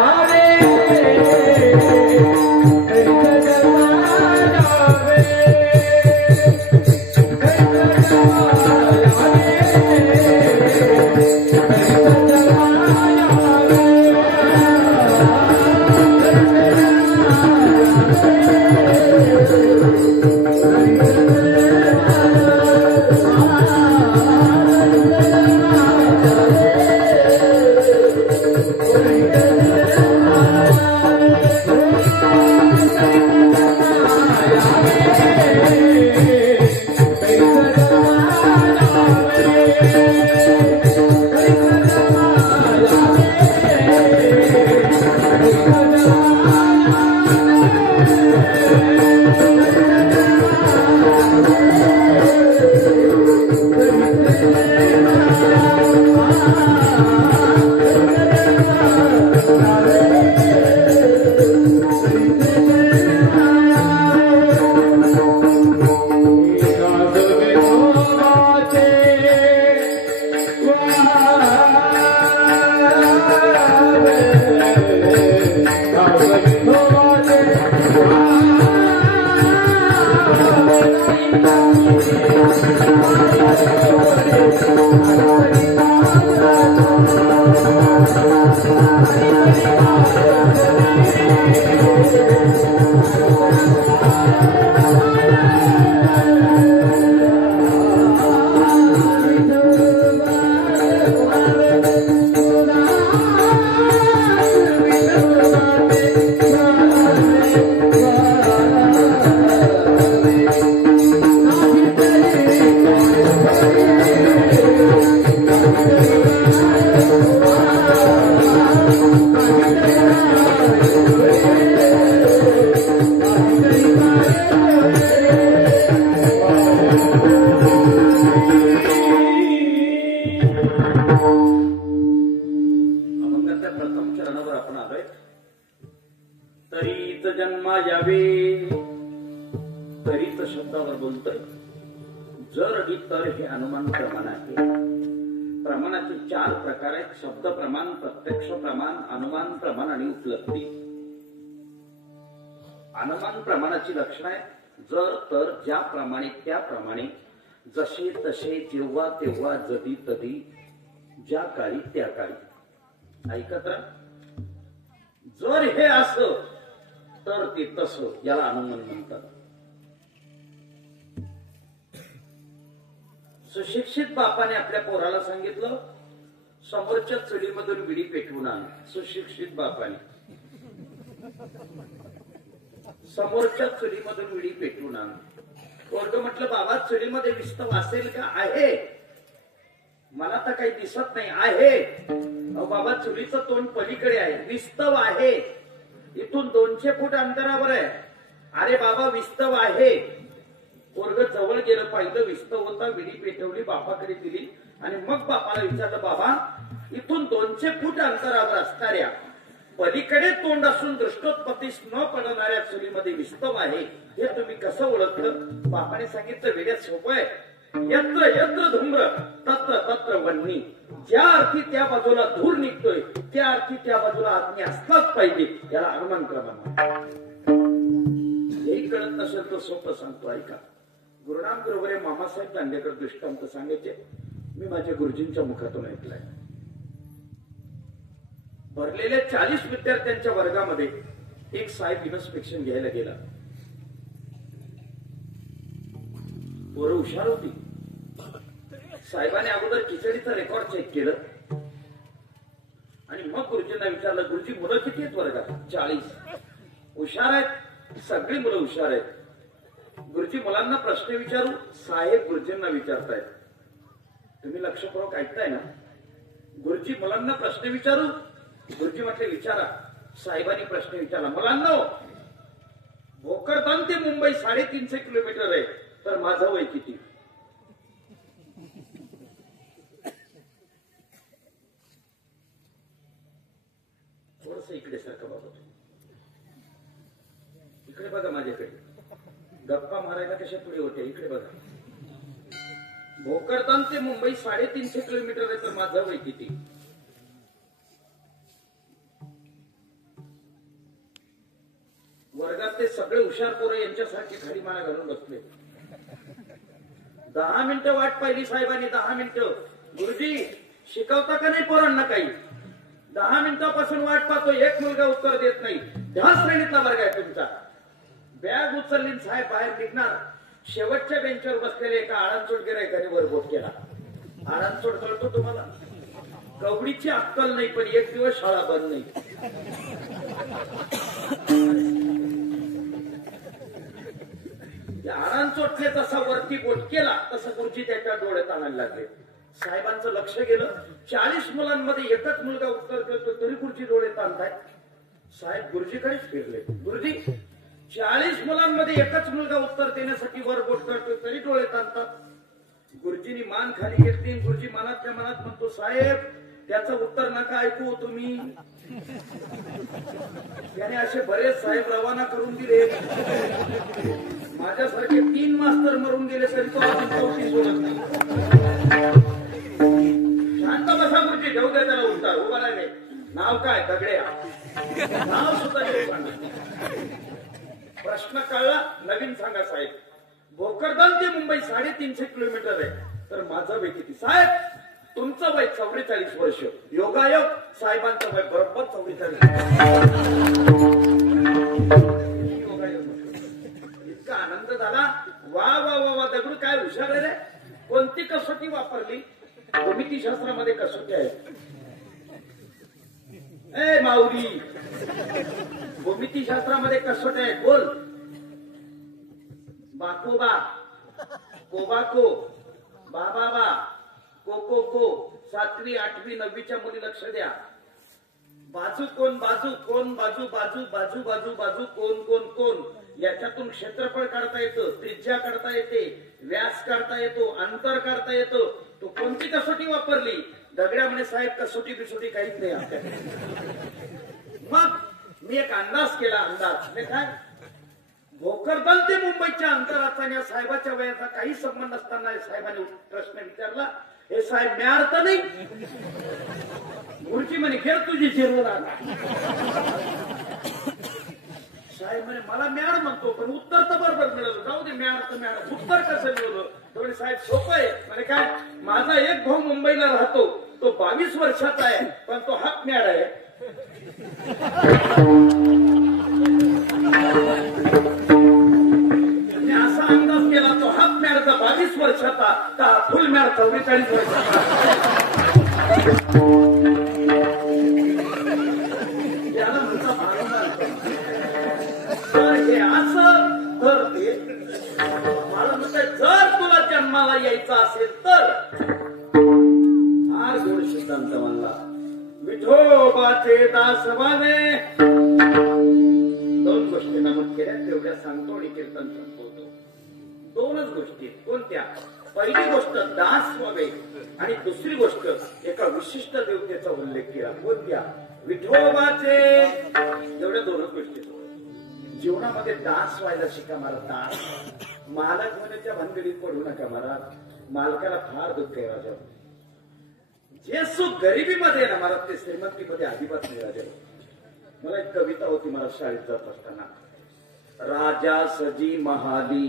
म्हणावे तरीच शब्दावर बोलतोय. जर अडी तर हे अनुमान प्रमाण आहे. प्रमाणाचे 4 प्रकार आहेत. शब्द प्रमाण, प्रत्यक्ष प्रमाण, अनुमान प्रमाण आणि उपलब्धी. अनुमान प्रमाणाची लक्षणं आहेत. जर तर ज्याप्रमाणे त्याप्रमाणे, जसे तसे, जेव्हा तेव्हा, जदी तदी, ज्या काळी त्या काळी. ऐकत राहा. जर हे असं तर ते तसं, याला अनुमान म्हणतात. सुशिक्षित बापाने आपल्या पोराला सांगितलं समोरच्या चुलीमधून विडी पेटवून आण. सुशिक्षित बापाने समोरच्या चुलीमधून विडी पेटवून आण. पोरग म्हटलं बाबा चुलीमध्ये विस्तव असेल का? आहे. मला तर काही दिसत नाही. आहे. अहो बाबा चुलीचं तोंड पलीकडे आहे, विस्तव आहे. इथून 200 फूट अंतरावर आहे. अरे बाबा विस्तव आहे. पोरग जवळ गेलं, पाहिलं विस्तव होता, विडी पेटवली, बापाकडे दिली आणि मग बापाला विचारलं बाबा इथून 200 फूट अंतरावर असणाऱ्या पलीकडे तोंड असून दृष्टोत्पत्तीस न पडणाऱ्या चुलीमध्ये विस्तव आहे, हे तुम्ही कसं ओळखलं? बापाने सांगितलं वेड्यात सोपं आहे. यत्र यत्र धूम्र तत्र तत्र वन्नी. ज्या अर्थी त्या बाजूला धूर निघतोय त्या अर्थी त्या बाजूला अग्नी असलाच पाहिजे. याला अनुमान प्रमाण. हेही कळत नसेल तर सोपं सांगतो ऐका. गुरुनाम गुरुवरे मामासाहेब दांडेकर दृष्टांत सांगायचे. मी माझ्या गुरुजींच्या मुखातून ऐकलाय. भरलेल्या 40 विद्यार्थ्यांच्या वर्गामध्ये एक साहेब इन्स्पेक्शन घ्यायला गेला. पोरं हुशार होती. साहेबाने अगोदर खिचडीचं रेकॉर्ड चेक केलं आणि मग गुरुजींना विचारलं गुरुजी मुलं किती आहेत वर्गात? 40. हुशार आहेत, सगळी मुलं हुशार आहेत. गुरुजी मुलांना प्रश्न विचारू? साहेब गुरुजींना विचारतायत. तुम्ही लक्षपूर्वक ऐकताय ना? गुरुजी मुलांना प्रश्न विचारू? गुरुजी म्हटले विचारा. साहेबांनी प्रश्न विचारला. मुलांना भोकरदन ते मुंबई 350 किलोमीटर आहे, तर माझं वय किती? थोडस इकडे सारखं बाबा, इकडे बघा माझ्याकडे. गप्पा मारायला कशा पुढे होते? इकडे बघा. भोकरदन ते मुंबई 350 किलोमीटर आहे, तर माझं वय किती? वर्गात ते सगळे हुशार पोरं यांच्यासारखी खाली माना घालून बसले. 10 मिनिटं वाट पाहिली साहेबांनी. 10 मिनिटं. गुरुजी शिकवता का नाही पोरांना काही? 10 मिनिटापासून वाट पाहतो, एक मुलगा उत्तर देत नाही. 10 श्रेणीतला वर्ग आहे तुमचा. बॅग उचलली साहेब बाहेर निघणार. शेवटच्या बेंचवर बसलेले एका आळांचोट गिरायकाने वर बोट केला. आळांचोट कळतो तुम्हाला? कवडीची अक्कल नाही, पण एक दिवस शाळा बंद नाही. आळांचोटने जसा वरती बोट केला तसं गुरुजी त्याच्या डोळ्यात आणायला लागले. साहेबांचं लक्ष गेलं. 40 मुलांमध्ये एकच मुलगा उत्तर देतो, तरी गुरुजी डोळे ताणताय. साहेब गुरुजीकडेच फिरले. गुरुजी 40 मुलांमध्ये एकच मुलगा उत्तर देण्यासाठी वर बोट करतोय, तरी डोळे ताणतात. गुरुजींनी मान खाली घेतली. गुरुजी मनातल्या मनात म्हणतो साहेब त्याचं उत्तर नका ऐकू तुम्ही. त्याने असे बरेच साहेब रवाना करून दिले. माझ्यासारखे 3 मास्तर मरून गेले तरी तो अजून चौथी सोडत नाही. शांत बसा गुरुजी, घेऊ द्या त्याला उत्तर. उभा राहिले. नाव काय? दगड्या. नाव सुद्धा घेऊ सांगा. प्रश्न कळला? नवीन सांगा साहेब. भोकरदन ते मुंबई 350 किलोमीटर आहे, तर माझं वय किती? साहेब तुमचं वय 44 वर्ष. योगायोग साहेबांचं वय बरोबर 44. इतका आनंद झाला. वा वा वा वा दगडू काय हुशार आहे रे. कोणती कसोटी वापरली? भूमितीशास्त्रामध्ये कसोटी आहे. ए माऊली, भूमितीशास्त्रामध्ये कसोटी आहे. बोल. बाकोबा, कोबाको, बाबाबा, को को. 7वी 8वी 9वीच्या मुली लक्ष द्या. बाजू कोण बाजू, कोण बाजू, बाजू बाजू बाजू बाजू, कोण कोण कोण. याच्यातून क्षेत्रफळ काढता येतं, त्रिज्या काढता येते, व्यास काढता येतो, अंतर काढता येतो. तो कोणती कसोटी वापरली? दगड्या म्हणे साहेब कसोटी बिसोटी काहीच नाही. मग मी एक अंदाज केला. अंदाज काय? भोकरदन ते मुंबईच्या अंतराचा आणि या साहेबाच्या वयाचा काही संबंध नसताना साहेबांनी प्रश्न विचारला. हे साहेब म्याड तर नाही? गुरुजी म्हणे खेळ तुझी शिरवर आला. साहेब म्हणे मला म्याड म्हणतो पण उत्तर तर बरोबर मिळालं. जाऊ दे म्याड तर म्याड, उत्तर कसं मिळवलं? थोडे साहेब सोपं आहे म्हणे. काय? माझा एक भाऊ मुंबईला राहतो, तो 22 वर्षाचा आहे पण तो हाफ म्याड आहे. असा अंदाज केला तो हाफ मॅडचा 22 वर्षाचा का फुल मॅड 44 वर्षाचा. याला म्हणता तर हे असं तर ते मला म्हणतंय जर तुला जन्माला यायचं असेल तर फार गोड सिद्धांत म्हणला. विठोबाचे दास व्हावे. दोन गोष्टी नमूद केल्या तेवढ्या सांगतो आणि कीर्तन संपवतो. दोनच गोष्टी. कोणत्या? पहिली गोष्ट दास व्हावे आणि दुसरी गोष्ट एका विशिष्ट देवतेचा उल्लेख केला. कोणत्या? विठोबाचे. एवढ्या दोनच गोष्टी. जीवनामध्ये दास व्हायला शिका महाराज. दास मालक होण्याच्या भानगडीत पडू नका महाराज. मालकाला फार दुःख आहे राजा. जे सुख गरिबीमध्ये ना महाराज ते श्रीमंतीमध्ये अजिबात नाही राजा. मला एक कविता होती मला शाळेत जात असताना. राजा सजी महाली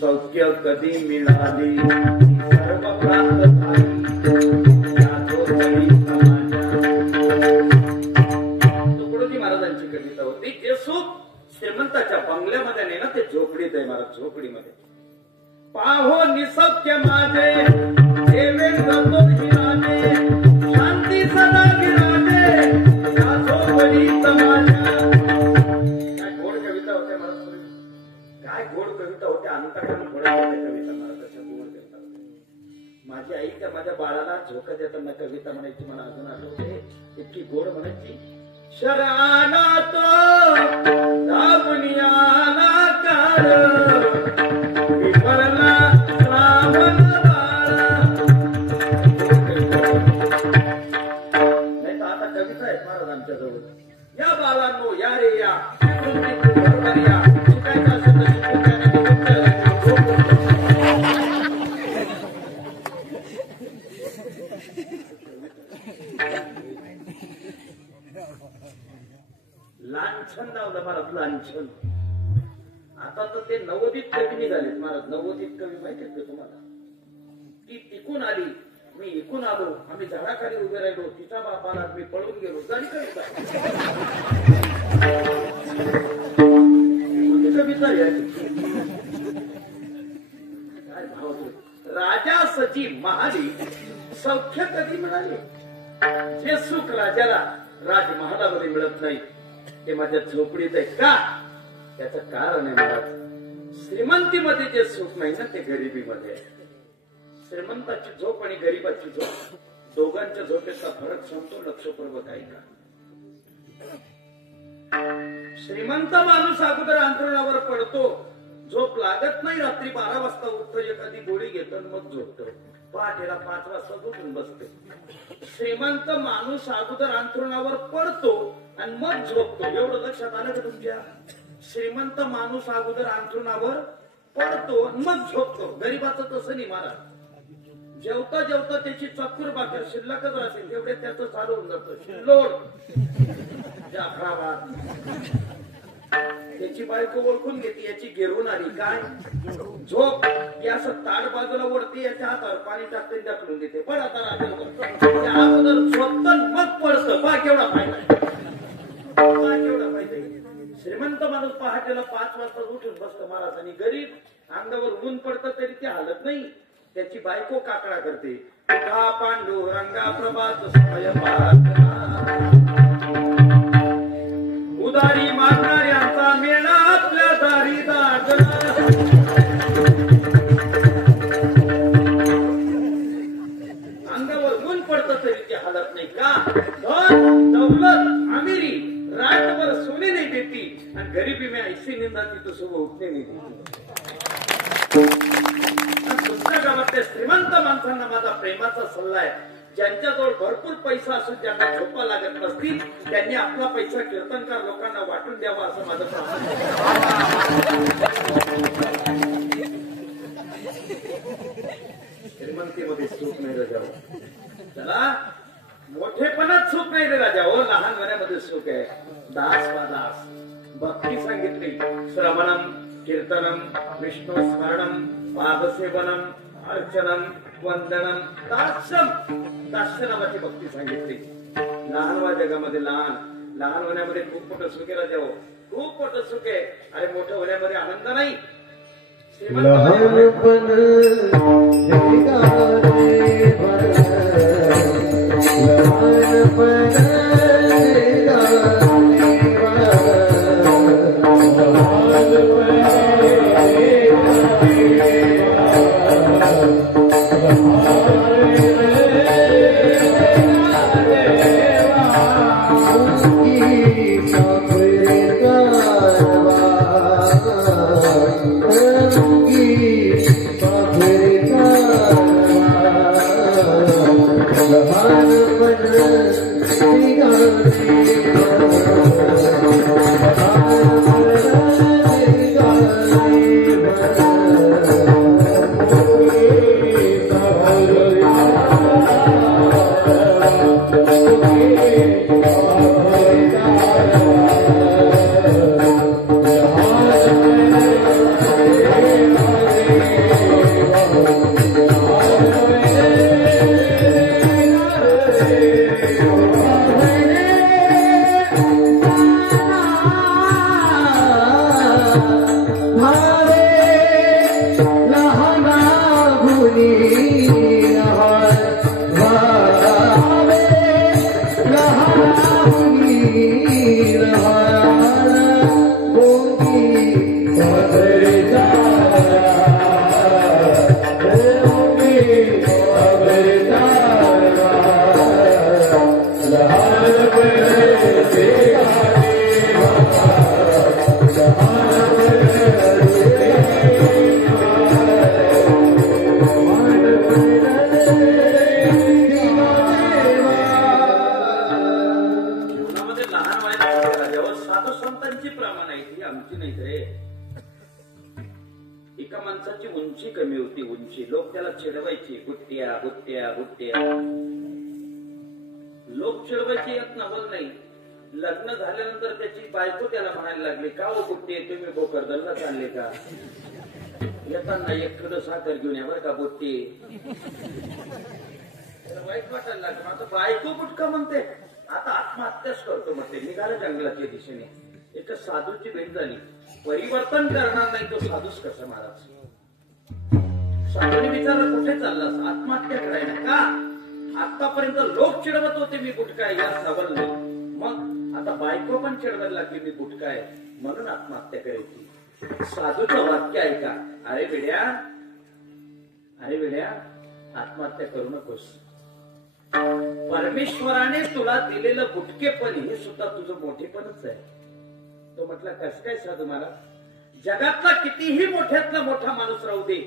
सौख्य कधी मिळाली सर्व प्राप्त झाली तुकडोजी महाराजांची कविता होती. जे सुख श्रीमंताच्या बंगल्यामध्ये नाही ना ते झोपडीत आहे महाराज. झोपडीमध्ये पाहो निसौख्य माझे देवेंद्र हिराने शांती सदा विराजे या झोपडीत माझ्या. काय गोड कविता होत्या महाराज. काय गोड कविता होत्या. अंतकरण गोड कविता महाराजाच्या गोड कविता होत्या. माझी आई त्या माझ्या बाळाला झोका देताना कविता म्हणायची मला अजून आठवते. इतकी गोड म्हणायची. शराना तो दाबुनियाला काळ विफलला श्रावण बाळा. नाही तर आता कविता आहे महाराज आमच्या जवळ. या बाळांनो या रे या बरोबर या. शिकायचं असेल तर लांछन लावलं महाराज. लांछन. आता तर ते नवोदित कवी निघालेत महाराज. नवोदित कवी माहितीत का तुम्हाला? ती तिकून आली मी इकून आलो. आम्ही झाडाखाली उभे राहिलो. तिचा बाप आला मी पळून गेलो. झाली कविता. कविता काय भाव. राजा सची महाली सौख्य कधी मिळाले. जे सुख राजाला राजमहालामध्ये मिळत नाही ते माझ्या झोपडीत आहे. का? त्याचं कारण आहे महाराज. श्रीमंतीमध्ये जे सुख नाही ना ते गरिबीमध्ये आहे. श्रीमंताची झोप आणि गरिबाची झोप दोघांच्या झोपेचा फरक सांगतो लक्षपूर्वक ऐका. श्रीमंत माणूस अगोदर अंथरुणावर पडतो. झोप लागत नाही. रात्री 12 वाजता उठतो. एखादी गोळी घेतो मग झोपतो. पहाटेला 5 वाजता उठून बसतो. श्रीमंत माणूस अगोदर अंथरुणावर पडतो आणि मग झोपतो. एवढं लक्षात आलं का तुमच्या? श्रीमंत माणूस अगोदर अंथरुणावर पडतो मग झोपतो. गरीबाचं तसं नाही महाराज. जेवता जेवता त्याची चक्कर भाकर शिल्लकच राहते तेवढे त्याचं चालू होऊन जातं. शिल्लोड जाफराबाद. त्याची बायको ओळखून घेते याची गिरवून आली. काय? झोप. की असं ताड बाजूला ओढते याच्या हातावर पाणी टाकते ढकलून देते. पण आता अगोदर झोपतं मग पडतं. पहा केवढा फायदा. पहा केवढा फायदा. श्रीमंत माणूस पहाटेला 5 वाजता उठून बसतो महाराज. आणि गरीब अंगावर ऊन पडतं तरी ते हालत नाही. त्याची बायको काकडा करते. पांडू रंगा प्रभात उदारी मागणाऱ्यांचा मेळा आपल्या दारी दाटला. अंगावर ऊन पडतं तरी ते हालत नाही. का? धन दौलत अमिरी रातभर सोने नाही देती आणि गरीबी में ऐसी निंदा ती तो सुबह उठणे नाही देती. दुसऱ्या गावातल्या श्रीमंत माणसांना माझा प्रेमाचा सल्ला आहे. ज्यांच्याजवळ भरपूर पैसा असून ज्यांना झोपा लागत नसतील त्यांनी आपला पैसा कीर्तनकार लोकांना वाटून द्यावा असं माझं श्रीमंतीमध्ये सुख नाही राजाओ, त्याला मोठेपणात सुख नाही रे राजा हो, लहान वयामध्ये सुख आहे. दास वा दास भक्ती सांगितली, श्रवणम कीर्तनम विष्णू स्मरणम पादसेवनम अर्चनम वंदनम दास्यम, दास्य नावाची भक्ती सांगितली. लहान वा जगामध्ये लहान होण्यामध्ये खूप मोठं सुख आहे राजा हो, खूप मोठं सुख आहे. अरे मोठं होण्यामध्ये आनंद नाही. लहानपण लोक चिडवायची यात नवल नाही. लग्न झाल्यानंतर त्याची बायको त्याला म्हणायला लागली, का हो बुट्टी तुम्ही भोकरदनला चालले का? येताना एक किलो साखर घेऊन या बरं का बुट्टी. वाईट वाटायला लागलं. आता बायको बुटका म्हणते, आता आत्महत्याच करतो म्हणते. निघाला जंगलाच्या दिशेने. एक साधूची भेट झाली. परिवर्तन करणार नाही तो साधूच कसं महाराज. साधूने विचारलं, कुठे चाललास? आत्महत्या करायला का? आतापर्यंत लोक चिडवत होते मी बुटका आहे, यात नवल नाही. मग आता बायको पण चिडवायला लागली मी बुटका आहे म्हणून आत्महत्या करायची. साधूचं वाक्य ऐका, अरे वेड्या आत्महत्या करू नकोस. परमेश्वराने तुला दिलेलं बुटकेपण हे सुद्धा तुझं मोठेपणच आहे. तो म्हटला, कस काय साधू महाराज? जगातला कितीही मोठ्यातला मोठा माणूस राहू दे,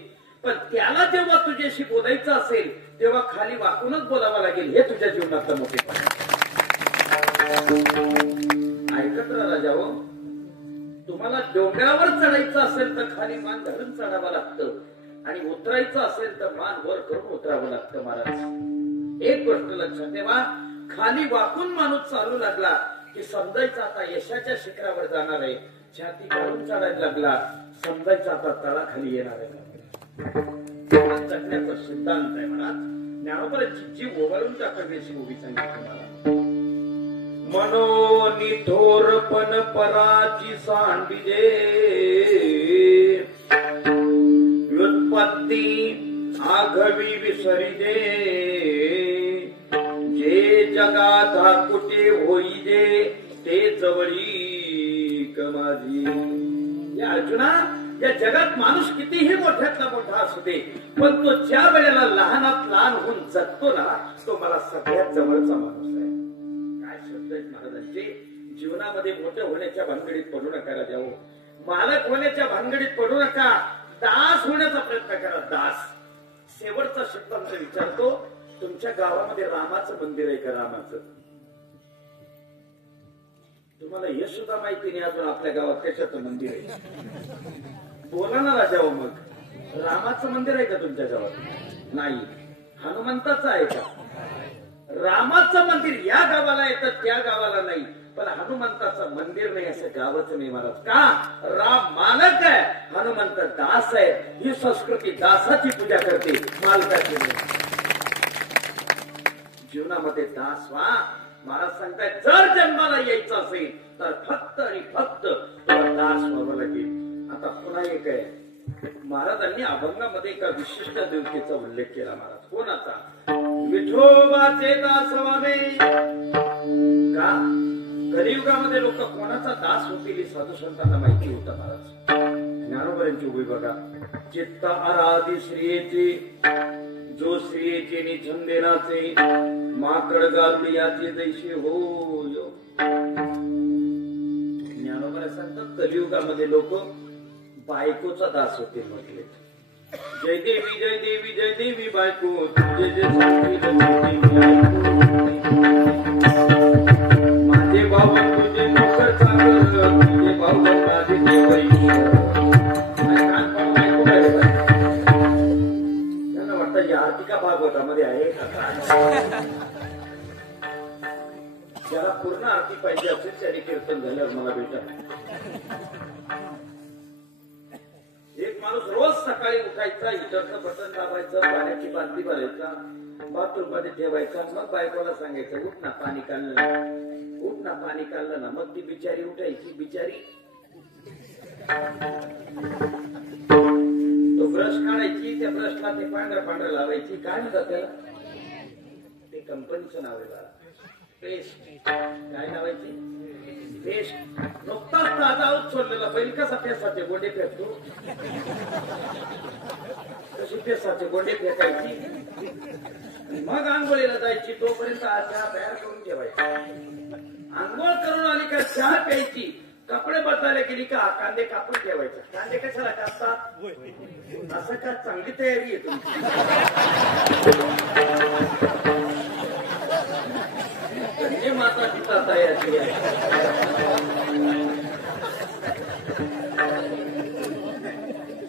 पण त्याला जेव्हा तुझ्याशी बोलायचं असेल तेव्हा खाली वाकूनच बोलावं लागेल. हे तुझ्या जीवनातलं मोठेपण. ऐकत राहा राजा हो, तुम्हाला डोंगरावर चढायचं असेल तर खाली मान घालून चढावं लागतं आणि उतरायचं असेल तर मान वर करून उतरावं लागतं महाराज. एक गोष्ट लक्षात ठेवा, खाली वाकून माणूस चालू लागला की समजायचं आता यशाच्या शिखरावर जाणार आहे. छाती काढून चढायला लागला समजायचं आता तळाखाली येणार आहे. जगण्याचा सिद्धांत आहे म्हणा. ज्ञानोबाची जीव ओवाळून टाकण्याची उभी सांगितली मला. मनोनिठोरपण पराची सांडिजे, व्युत्पत्ती आघवी विसरिजे, जे जगात कुठे होईजे ते जवळी कमाजी. या अर्जुना, या जगात माणूस कितीही मोठ्यातला मोठा असू दे, पण तो ज्या वेळेला लहानात लहान होऊन जगतो ना, तो मला सगळ्यात जवळचा माणूस आहे. काय शब्द आहेत महाराजांचे. जीवनामध्ये मोठं होण्याच्या भानगडीत पडू नका राजा हो. मालक होण्याच्या भानगडीत पडू नका. दास होण्याचा प्रयत्न करा. दास. शेवटचा शब्दांत विचारतो, तुमच्या गावामध्ये रामाचं मंदिर आहे का? रामाचं तुम्हाला हे सुद्धा माहिती नाही अजून आपल्या गावात कशाचं मंदिर आहे? बोला ना राजा हो, मग रामाचं मंदिर आहे का तुमच्या गावात? नाही. हनुमंताचं आहे का? रामाचं मंदिर या गावाला येतं, त्या गावाला नाही. पण हनुमंताचं मंदिर नाही असं गावच नाही महाराज. का? राम मालक आहे, हनुमंत दास आहे. ही संस्कृती दासाची पूजा करते, मालकाची नाही. जीवनामध्ये दास व्हा. महाराज सांगताय जर जन्माला यायचं असेल तर फक्त आणि फक्त तुला दास व्हावं लागेल. आता पुन्हा एक आहे, महाराजांनी अभंगामध्ये एका विशिष्ट देवतेचा उल्लेख केला. महाराज कोणाचा? विठोबाचे दास व्हावे. का? कलियुगामध्ये लोक कोणाचा दास होतील साधू संतांना माहिती होतं. महाराज ज्ञानोबरांची उभी बघा. चित्त आराधी श्रीयेचे, जो श्रीयेचे निधन देनाचे, माकड गारुडियाचे जैसे हो. ज्ञानोबरा सांगतात कलियुगामध्ये लोक बायकोचा दास होतील म्हटले. जय देवी जय देवी जय देवी बायको, तुझे जे माझे भाऊ तुझे नोकर चांगलं, तुझे भाऊ माझे त्यांना वाटतं या आर्थिका भागवतामध्ये आहे का? ज्याला पूर्ण आरती पाहिजे असेल त्याने कीर्तन झाल्यावर मला भेटा. एक माणूस रोज सकाळी उठायचा, हिटरचं बटन दाबायचं, पाण्याची बादली भरायचा, बाथरूम मध्ये ठेवायचा, मग बायकोला सांगायचं उठ ना पाणी काढलं, उठ ना पाणी काढलं ना. मग ती बिचारी उठायची. बिचारी तो ब्रश काढायची, त्या ब्रशला ते पांढरं पांढरं लावायची. काय म्हणतात त्याला? ते कंपनीचं नाव आहे. पेस्ट. काय लावायची? पेस्ट. नुकताच ताजा सोडलेला बैल कसा पेसाचे गोंडे फेकतो, तशी पेसाचे गोंडे फेकायची. मग आंघोळीला जायची. तोपर्यंत चहा तयार करून ठेवायची. आंघोळ करून आली का चहा प्यायची. कपडे बदलायला गेली का कांदे कापून ठेवायचे. कांदे कशाला कापतात? असं का? चांगली तयारी आहे तुमची. माता पिता तयारी आहे.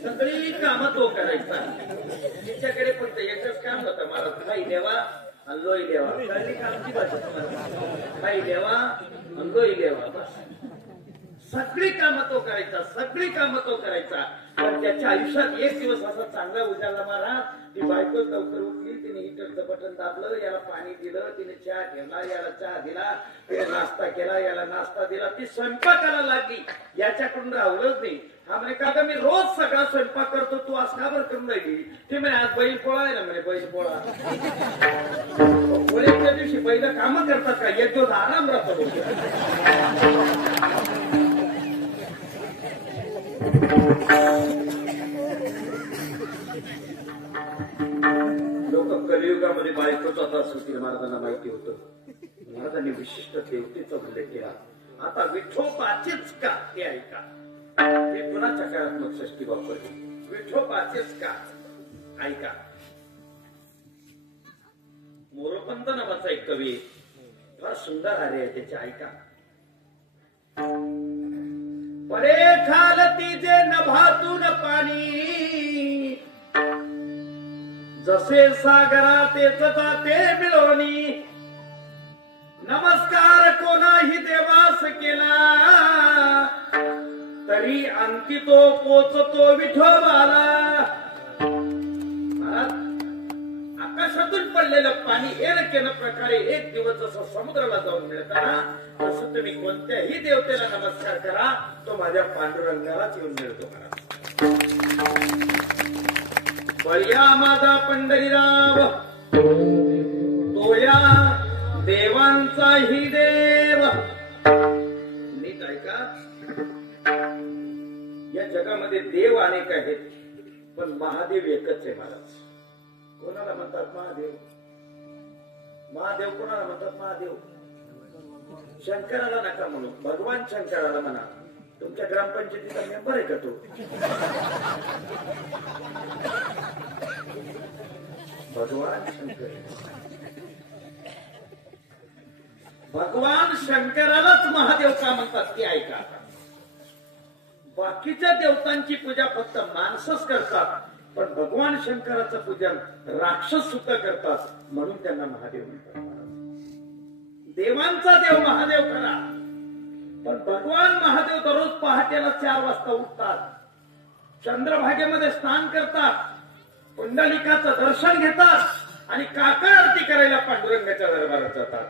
सगळी कामं तो करायचा. तिच्याकडे फक्त एकच काम होतं मला, खाई देवा आणि लोई देवा. कामची भाषा तुम्हाला, खाई देवा आणि लोई देवा. बस सगळी कामं तो करायचा, सगळी कामं तो करायचा. पण त्याच्या आयुष्यात एक दिवस असा चांगला उजाडला महाराज. ती बायको लवकर उठली, तिने हिटरचं बटन दाबलं, याला पाणी दिलं, तिने चहा घेतला, याला चहा दिला, तिने नाश्ता केला, याला नाश्ता दिला. ती स्वयंपाकाला लागली. याच्याकडून राहूलच नाही. हा म्हणे काका मी रोज सगळा स्वयंपाक करतो, तू आज का बरं करून राहिली? ते म्हणे आज बैल पोळा आहे ना. म्हणे बैल पोळा. पोळ्याच्या दिवशी बैल कामं करतात का? एक दिवस आराम राहतो. लोक कलियुगामध्ये बायकोचा दास होतील महाराजांना माहिती होतं. महाराजांनी विशिष्ट देवतेचा उल्लेख केला. आता विठोबाचेच का ते ऐका. हे पुन्हा सकारात्मक षष्टी वापरली. विठोबाचेच का ऐका. मोरोपंत नावाचा एक कवी फार सुंदर आले आहे, त्याचे ऐका. परे खालती जे नभातून पाणी, जसे सागरातेच जाते मिळवणी. नमस्कार कोणाही देवास केला, तरी अंती तो पोचतो विठोबाला. आकाशातून पडलेलं पाणी एरकेन प्रकारे एक दिवस जसं समुद्राला जाऊन मिळतं ना, तसं तुम्ही कोणत्याही देवतेला नमस्कार करा, तो माझ्या पांडुरंगालाच येऊन मिळतो. बळ्या माझा पंढरीराव, तोया देवांचाही देव. नीट ऐका. या जगामध्ये देव अनेक आहेत, पण महादेव एकच आहे महाराज. कोणाला म्हणतात महादेव? महादेव कोणाला म्हणतात? महादेव शंकराला नका म्हणू, भगवान शंकराला म्हणा. तुमच्या ग्रामपंचायतीचा मेंबर आहे का तो? भगवान शंकर. भगवान शंकरालाच महादेव का म्हणतात ते ऐका. बाकीच्या देवतांची पूजा फक्त माणसंच करतात, पण भगवान शंकराचं पूजन राक्षस सुद्धा करतात, म्हणून त्यांना महादेव म्हणतात. देवांचा देव महादेव खरा, पण भगवान महादेव दररोज पहाटेला 4 वाजता उठतात, चंद्रभागेमध्ये स्नान करतात, पुंडलिकाचं दर्शन घेतात आणि काकड आरती करायला पांडुरंगाच्या दरबारात जातात.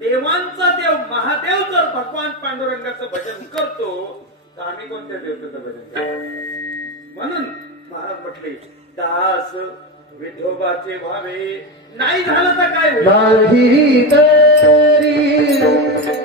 देवांचा देव महादेव जर भगवान पांडुरंगाचं भजन करतो तर आम्ही कोणत्या देवतेचं भजन करतो? म्हणून महाराज म्हटले दास विठोबाचे व्हावे, नाही झालं तर काय होईल? नाही तरी नाही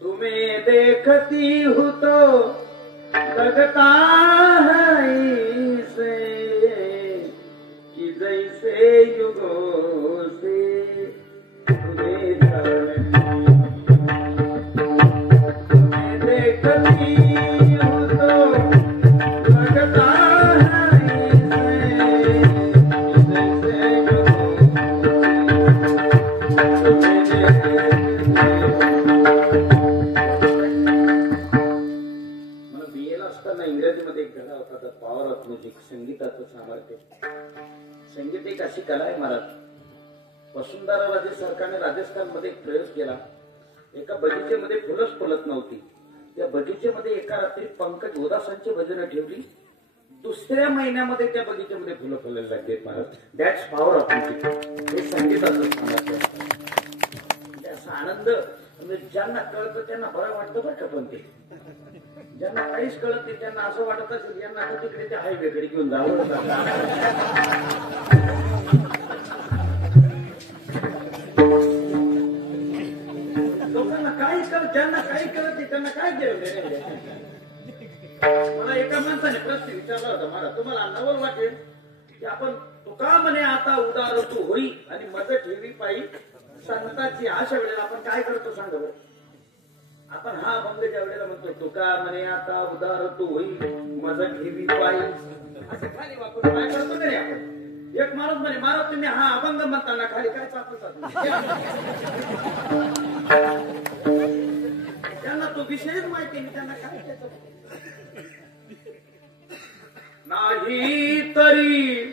तुम्हें देखती हूँ तो लगता है इसे ऑफ म्युझिक, संगीताचं सामर्थ्य. संगीत एक अशी कला आहे महाराज. वसुंधरा राजे सरकारने राजस्थानमध्ये एक प्रयोग केला. एका बगीचेमध्ये फुलंच फुलत नव्हती. त्या बगीचेमध्ये एका रात्री पंकज उदासांची भजनं ठेवली. दुसऱ्या महिन्यामध्ये त्या बगीचेमध्ये फुलं फुलायला लागली Maharaj. That's power of music. हे संगीताचं सामर्थ्य. असा आनंद म्हणजे ज्यांना कळतं त्यांना बरं वाटतं बरं का. पण ते ज्यांना काहीच कळत नाही त्यांना असं वाटत असेल यांना तिकडे ते हायवेकडे घेऊन जावं. लोकांना काही कळत, ज्यांना काही कळत नाही त्यांना काय केलं. मला एका माणसाने प्रश्न विचारला होता महाराज, तुम्हाला नवल वाटेल की आपण तुका म्हणे आता उदार तू होई आणि मज ठेवी पायी संताची, अशा वेळेला आपण काय करतो सांगा बरं. आपण हा अभंग ज्या वेळेला म्हणतो तुका म्हणे आता उदार तू होई मज ठेवी पायी, असं खाली वापरून काय करतो नाही आपण. एक माणूस म्हणे महाराज तुम्ही हा अभंग म्हणताना खाली काय चालतो. त्यांना तो विषयच माहिती नाही, त्यांना काय त्याचं नाही तरी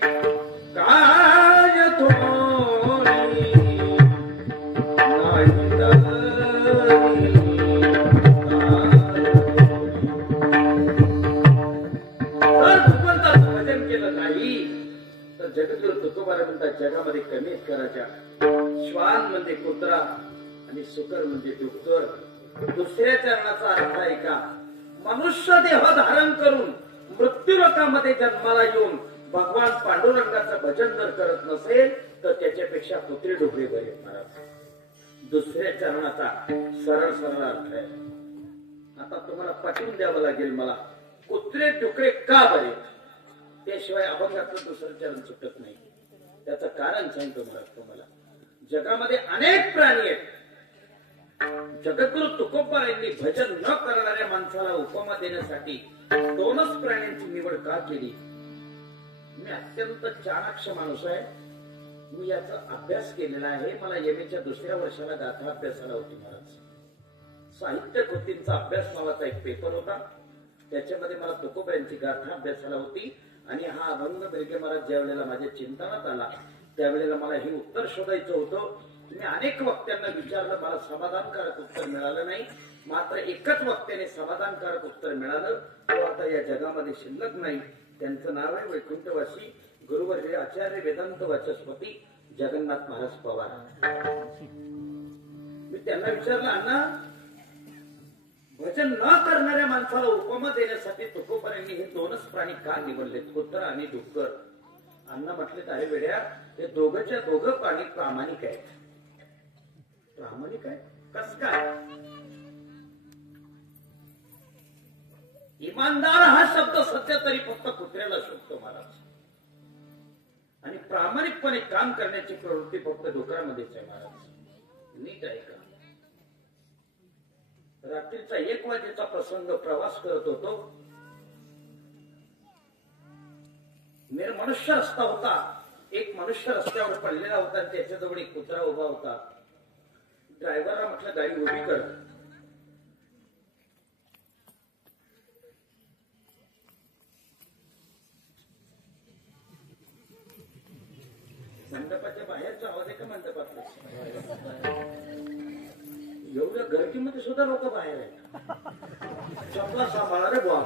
काय थोडी नाही भगवंताचं भजन केलं नाही तर जगद्गुरु तुकोबारा म्हणतात जगामध्ये कमी करायच्या. श्वान म्हणजे कुत्रा आणि सुकर म्हणजे डुक्कर. दुसऱ्या चरणाचा अर्थ आहे का, मनुष्य देह धारण करून मृत्यू लोकांमध्ये जन्माला येऊन भगवान पांडुरंगाचं भजन जर करत नसेल तर त्याच्यापेक्षा कुत्रे डुकरे बरे महाराज. दुसऱ्या चरणाचा सरळ सरळ अर्थ आहे. आता तुम्हाला पटवून द्यावं लागेल मला कुत्रे डुकरे का बरे, त्याशिवाय अभंगाचं दुसरं चरण सुटत नाही. त्याचं कारण सांगतो मला तुम्हाला. जगामध्ये अनेक प्राणी आहेत. जगद्गुरु तुकोबा यांनी भजन न करणाऱ्या माणसाला उपमा देण्यासाठी दोनच प्राण्यांची निवड का केली. मी अत्यंत चाणाक्ष माणूस आहे. मी याचा अभ्यास केलेला आहे. मला एमएच्या दुसऱ्या वर्षाला गाथा अभ्यासाला होती महाराज. साहित्य कृतींचा अभ्यास नावाचा एक पेपर होता. त्याच्यामध्ये मला तुकोबा यांची गाथा अभ्यासाला होती. आणि हा अभंग बेगे महाराज ज्या वेळेला माझ्या चिंतनात आला त्यावेळेला मला हे उत्तर शोधायचं होतं. मी अनेक वक्त्यांना विचारलं, मला समाधानकारक उत्तर मिळालं नाही. मात्र एकच वक्त्याने समाधानकारक उत्तर मिळालं. तो आता या जगामध्ये शिल्लक नाही. त्यांचं नाव आहे वैकुंठवासी गुरुवर्य आचार्य वेदांत वाचस्पती जगन्नाथ महाराज पवार. मी त्यांना विचारलं, अण्णा भजन न करणाऱ्या माणसाला उपमा देण्यासाठी तुकोबा यांनी हे दोनच प्राणी का निवडले, कुत्रा आणि डुक्कर. अण्णा म्हटले अरे वेड्या, हे दोघंच्या दोघं प्राणी प्रामाणिक आहेत. प्रामाणिक आहे कस काय. इमानदार हा शब्द सध्या तरी फक्त कुत्र्याला शोधतो महाराज. आणि प्रामाणिकपणे काम करण्याची प्रवृत्ती फक्त डुकरामध्येच आहे महाराज. नीट आहे का. रात्रीचा 1 वाजेचा प्रसंग, प्रवास करत होतो. निर्मनुष्य रस्ता होता. एक मनुष्य रस्त्यावर पडलेला होता. त्याच्याजवळ एक कुत्रा उभा होता. ड्रायव्हरला म्हटलं गाडी उभी कर. मंडपाच्या बाहेरचा आवाज आहे का मंडपातला. एवढ्या गर्दीमध्ये सुद्धा लोक बाहेर आहेत. चपला सांभाळा रे बुवा.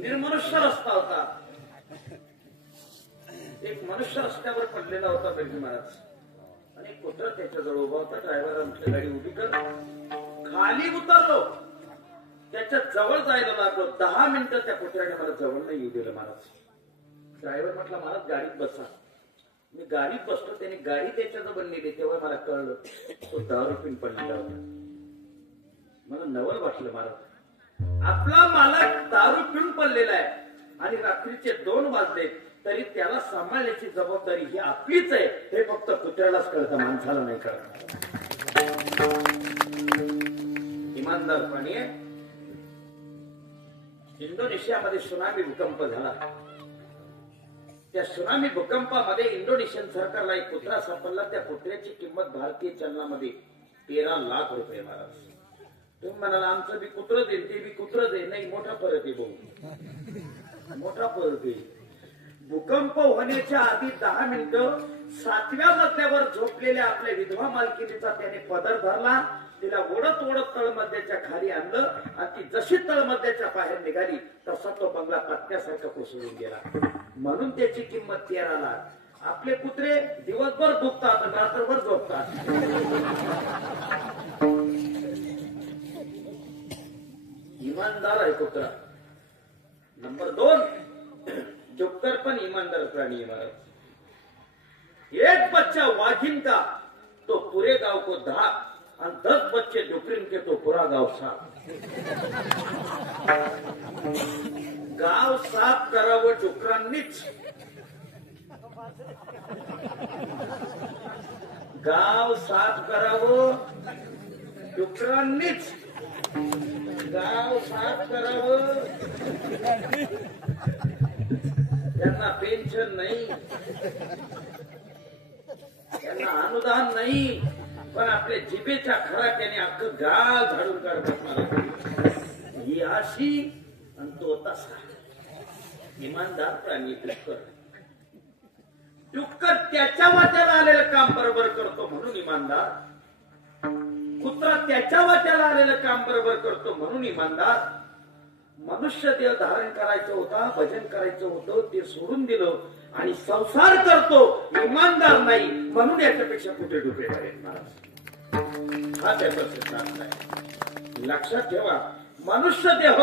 निर्मनुष्य रस्ता होता. एक मनुष्य रस्त्यावर पडलेला होता बेगी महाराज. आणि कुत्रा त्याच्याजवळ उभा होता. ड्रायव्हर म्हटलं गाडी उभी कर. खाली उतरलो. त्याच्या जवळ जायला लागलो. 10 मिनिटं त्या कुत्र्याने मला जवळ नाही येऊ दिलं महाराज. ड्रायव्हर म्हटला महाराज गाडीत बसा. मी गाडीत बसलो. त्याने गाडी त्याच्याजवळ नेली. तेव्हा मला कळलं तो दारू पिऊन पडलेला होता. मला नवल वाटलं महाराज. आपला मालक दारू पिऊन पडलेला आहे आणि रात्रीचे 2 वाजले तरी त्याला सांभाळण्याची जबाबदारी ही आपलीच आहे. हे फक्त कुत्र्यालाच कळतं, माणसाला नाही कळत. इमानदार प्राणी आहे. इंडोनेशियामध्ये सुनामी भूकंप झाला. त्या सुनामी भूकंपामध्ये इंडोनेशियन सरकारला एक कुत्रा सापडला. त्या कुत्र्याची किंमत भारतीय चलनामध्ये 13 लाख रुपये. महाराज तुम्ही म्हणाला आमचं बी कुत्र देईल ते बी कुत्र देईल. नाही, मोठा फरक आहे भाऊ, मोठा फरक आहे. भूकंप होण्याच्या आधी 10 मिनिटं 7व्या मजल्यावर झोपलेल्या आपल्या विधवा मालकीनीचा त्याने पदर धरला. तिला ओढत ओढत तळमध्याच्या खाली आणलं आणि ती जशी तळमध्याच्या बाहेर निघाली तसा तो बंगला पत्त्यासारखा कोसळून गेला. म्हणून त्याची किंमत 13 लाख. आपले कुत्रे दिवसभर झोपतात, रात्रभर झोपतात. इमानदार आहे कुत्रा. नंबर 2, डुक्कर पण ईमानदार प्राणी. महाराज एक बच्चा वाघिन का तो पूरे गांव को 10 और 10 बच्चे डुकरीन के तो पूरा गांव साफ. गाव साफ करावं डुकरांनीच. गाव साफ करावं डुकरांनीच. गाव साफ करावं. त्यांना पेन्शन नाही, त्यांना अनुदान नाही, पण आपल्या जिभेच्या खराट्याने अख्खं गाव झाडून काढतात. ही अशी आणि तो तसा. इमानदार प्राणी डुक्कर. डुक्कर त्याच्या वाट्याला आलेलं काम बरोबर करतो म्हणून इमानदार. कुत्रा त्याच्या वाट्याला आलेलं काम बरोबर करतो म्हणून इमानदार. मनुष्य देह धारण करायचं होता, भजन करायचं होतं, ते सोडून दिलं आणि संसार करतो. इमानदार नाही म्हणून याच्यापेक्षा कुठे डुकरे आहेत. महाराज हा त्याचा सिद्धांत आहे. लक्षात ठेवा, मनुष्य देह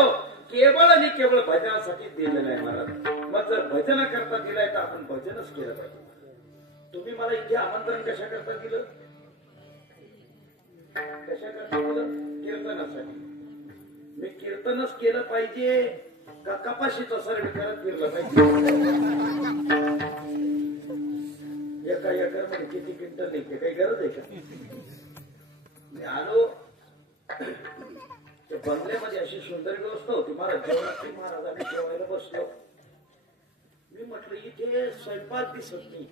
केवळ आणि केवळ भजनासाठी दिलेला आहे. महाराज मग जर भजन करता दिलाय तर आपण भजनच केलं पाहिजे. तुम्ही मला इथे आमंत्रण कशा करता दिलं? कशा करता दिलं? कीर्तनासाठी. मी कीर्तनच केलं पाहिजे का कपाशीचा सर्वे करत फिरलं पाहिजे? एका एकर मध्ये किती क्विंटल निघते काही गरज आहे का? मी आलो त्या बंगल्यामध्ये अशी सुंदर व्यवस्था होती. महाराज आम्ही जेवायला बसलो. मी म्हटलं इथे स्वयंपाक दिसत नाही,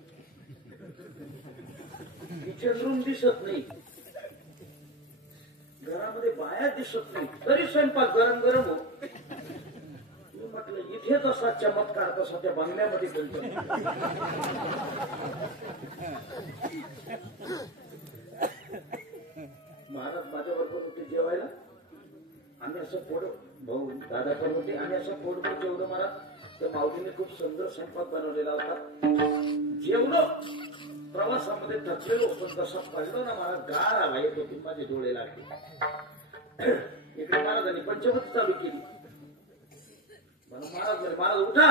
किचन रूम दिसत नाही, घरामध्ये बाया दिसत नाही, तरी स्वयंपाक गरम गरम हो. मी म्हटलं इथे तसा चमत्कार तसा त्या बंगल्यामध्ये बनतो. महाराज माझ्याबरोबर होते जेवायला. आम्ही असं पोट भाऊ दादा पण होते आणि असं पोटभर जेवलो. महाराज त्या माऊलीने खूप सुंदर स्वयंपाक बनवलेला होता. जेवलो. प्रवासामध्ये थकलेलो पण तसा पडलो ना महाराज गार आला येत होती. माझे डोळे लागले. इकडे महाराजांनी पंचवटी चालू केली. महाराज उठा,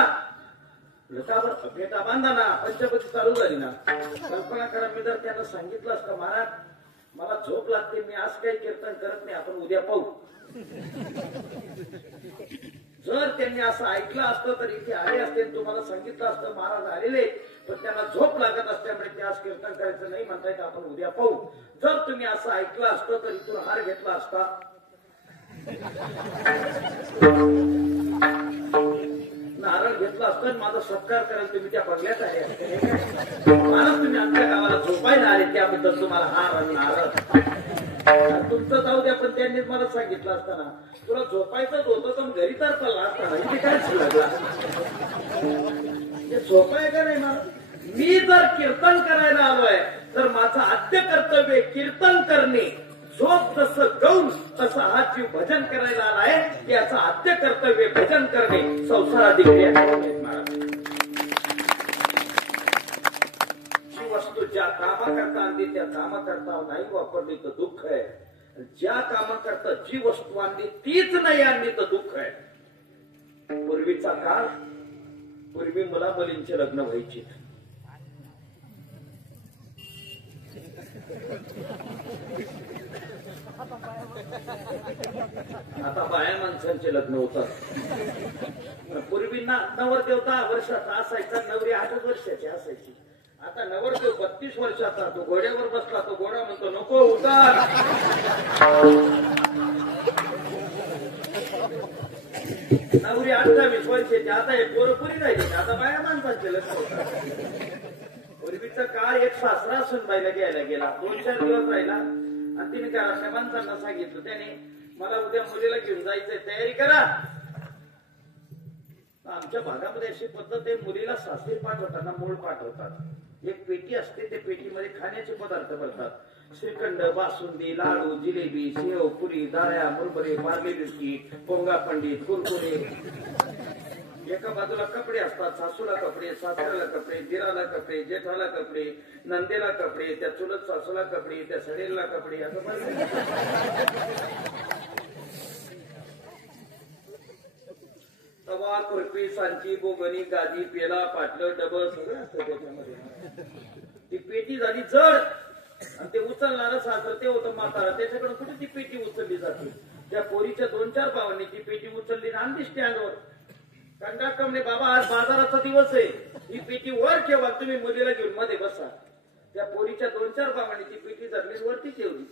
फेटा बांधा ना, पंचवटी चालू झाली ना. कल्पना करा, मी जर त्यांना सांगितलं असतं महाराज मला झोप लागते, मी आज काही कीर्तन करत नाही, आपण उद्या पाहू. जर त्यांनी असं ऐकलं असतं तर इथे आले असते, तुम्हाला सांगितलं असतं महाराज आलेले पण त्यांना झोप लागत असल्यामुळे ते आज कीर्तन करायचं नाही म्हणतायत, आपण उद्या पाहू. जर तुम्ही असं ऐकलं असतं तर इथून हार घेतला असता, नारळ घेतला असतं, माझा सत्कार करायला तुम्ही त्या बंगल्यात आहे. महाराज तुम्ही आमच्या गावाला झोपायला आले त्याबद्दल तुम्हाला हार आणि नारळ. तुमचं जाऊ द्या, पण त्यांनी मला सांगितलं असताना तुला झोपायचंच होतं तर घरी तर चालला असताना इथे काय लागला. झोपाय का नाही मला? मी जर कीर्तन करायला आलोय तर माझं आद्य कर्तव्य कीर्तन करणे. झोप जसं गाऊन तसं हा जीव भजन करायला आलाय, याचं आद्य कर्तव्य भजन करणे. संसाराधिक जी वस्तू ज्या कामाकरता आणली त्या कामाकरता नाही वापरली तर दुःख आहे. ज्या कामाकरता जी वस्तू आणली तीच नाही आणली तर दुःख आहे. पूर्वीचा काळ, पूर्वी मुला मुलींचे लग्न व्हायचे. आता बाया माणसांचे लग्न होतात. पूर्वी नवरदेवता वर्षाचा असायचा, नवरी 8 वर्षाची असायची. आता नवरदेव 32 वर्षाचा, तो घोड्यावर बसला, तो घोडा म्हणतो नको उतार. नवरी 28 वर्षाची, आता हे पोरपुरी राहिली, आता बाया माणसाचे लग्न होतात. पूर्वीचा काळ एक सासरा सुनबाईला घ्यायला गेला, 2-4 दिवस राहिला आणि तिने घरातल्या माणसांना सांगितलं, त्याने मला उद्या मुलीला घेऊन जायचंय, तयारी करा. आमच्या भागामध्ये अशी पद्धत आहे, मुलीला सासरी पाठवताना मूळ पाठवतात. एक पेटी असते, त्या पेटीमध्ये खाण्याचे पदार्थ भरतात. श्रीखंड, बासुंदी, लाडू, जिलेबी, शेव, पुरी, दाळ्या, मुरमुरे, पार्ले बिस्किट, पोंगा पंडित, कुरकुरे. एका बाजूला कपडे असतात, सासूला कपडे, सासऱ्याला कपडे, दिराला कपडे, जेठाला कपडे, नंदेला कपडे, त्या चुलत सासूला कपडे, त्या सडेला कपडे, असं तवा, खुरपी, सांची, बोगणी, गादी, पेला, पाटलं, डबल सगळं असतं त्याच्यामध्ये. ती पेटी झाली जड आणि ते उचलणारं सासर ते होतं म्हातारा, त्याच्याकडून कुठे ती पेटी उचलली जाते. त्या पोरीच्या 2-4 भावांनी ती पेटी उचलली आणि आणली स्टँडवर. कंडक्टर म्हणे, बाबा आज बाजाराचा दिवस आहे, ही पेटी वर ठेवा, तुम्ही मुलीला घेऊन मध्ये बसा. त्या पोरीच्या 2-4 भावांनी ती पेटी धरली, वरती ठेवली.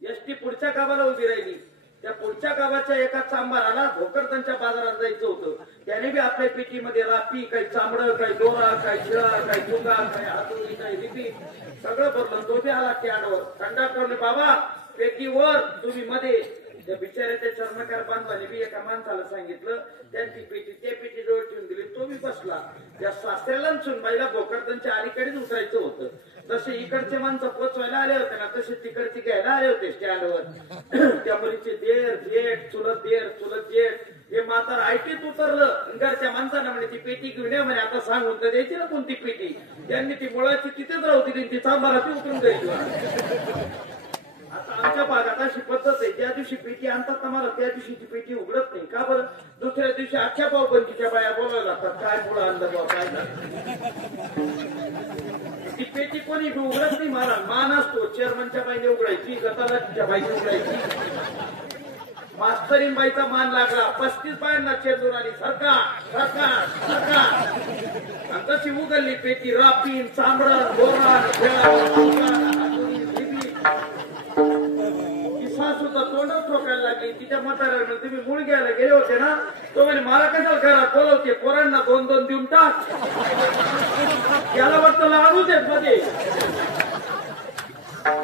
एसटी पुढच्या गावाला उभी राहिली. त्या पुढच्या गावाच्या एका चांबाराला भोकरदनच्या बाजारात जायचं होतं. त्याने बी आपल्या पेटीमध्ये रापी, काही चांबड, काही दोरा, काही शिळा, काही चुगा, काही हातोडी, काही रिपी सगळं भरलं. तो बी आला स्टँडवर. कंडक्टरने, बाबा पेटीवर, तुम्ही मध्ये. त्या बिचाऱ्याच्या चर्मकार बांधवाने बी एका माणसाला सांगितलं, त्यांची पेटी त्या पेटी जवळ ठेवून दिली. तो बी बसला. त्या सासऱ्याला सुनबाईला भोकरदनच्या अलीकडेच उतरायचं होतं. जसे इकडचे माणसं पोचवायला आले होते ना, तसे तिकडचे घ्यायला आले होते स्टँडवर. त्या मुलीचे देर, जेठ, चुलत जेठ हे म्हातार आयटीत उतरलं. घरच्या माणसाला म्हणे, ती पेटी घेऊन ये म्हणे. आता सांगून तर द्यायची ना कोणती पेटी. त्यांनी ती मुळाची तिथेच राहू दिली, ती चांबाराची उतरून द्यायची. आता आमच्या भागात अशी पद्धत आहे, ज्या दिवशी पेटी आणतात आम्हाला त्या दिवशी ती पेटी उघडत नाही. का बरं? दुसऱ्या दिवशी आजच्या भाऊबंदीच्या बाया बोलायला लागतात, काय मुळं आणलं बाबा, काय ती पेटी कोणी उघडत नाही. मला मान असतो, चेअरमनच्या बाईने उघडायची, गतालाच्या बाईने उघडायची. मास्तरीन बाईचा मान लागला, 35 बायांना चेंडूर आली, सरका सरका सरका. आणि तशी उघडली पेटी, रापीन, चांबडा, गोरा, सासूचा तोंडावर ठोकायला लागली. तिच्या म्हाताऱ्याला, तुम्ही मूळ घ्यायला गेले होते ना, तो म्हणे, मला कशाला घरात बोलवते, पोरांना 2-2 देऊन टाक. याला वाटतं लाडूच आहेत मध्ये.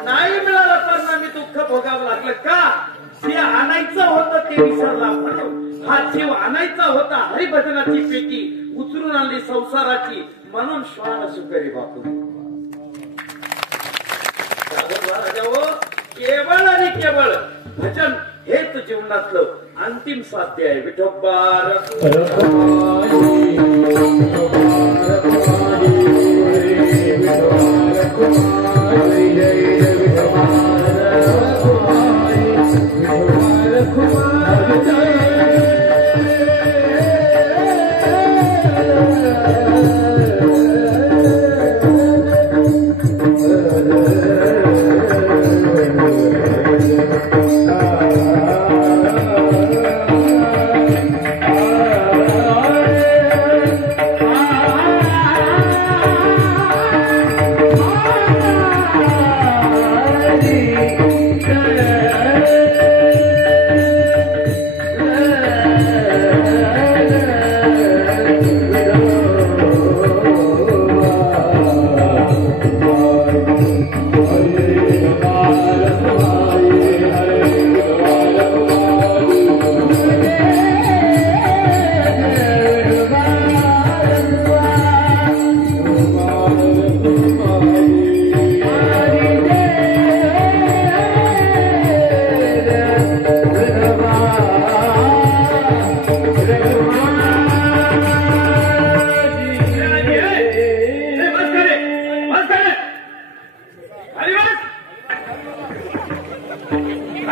नाही मिळालं परिणामी दुःख भोगावं लागलं. का? जे आणायचं होतं ते विसरला. हा जीव आणायचा होता हरिभजनाची पेटी, उचलून आणली संसाराची, म्हणून श्वान सुकरी बापू. केवळ आणि केवळ भजन हेच जीवनातलं अंतिम साध्य आहे. विठोबा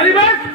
अलिबाग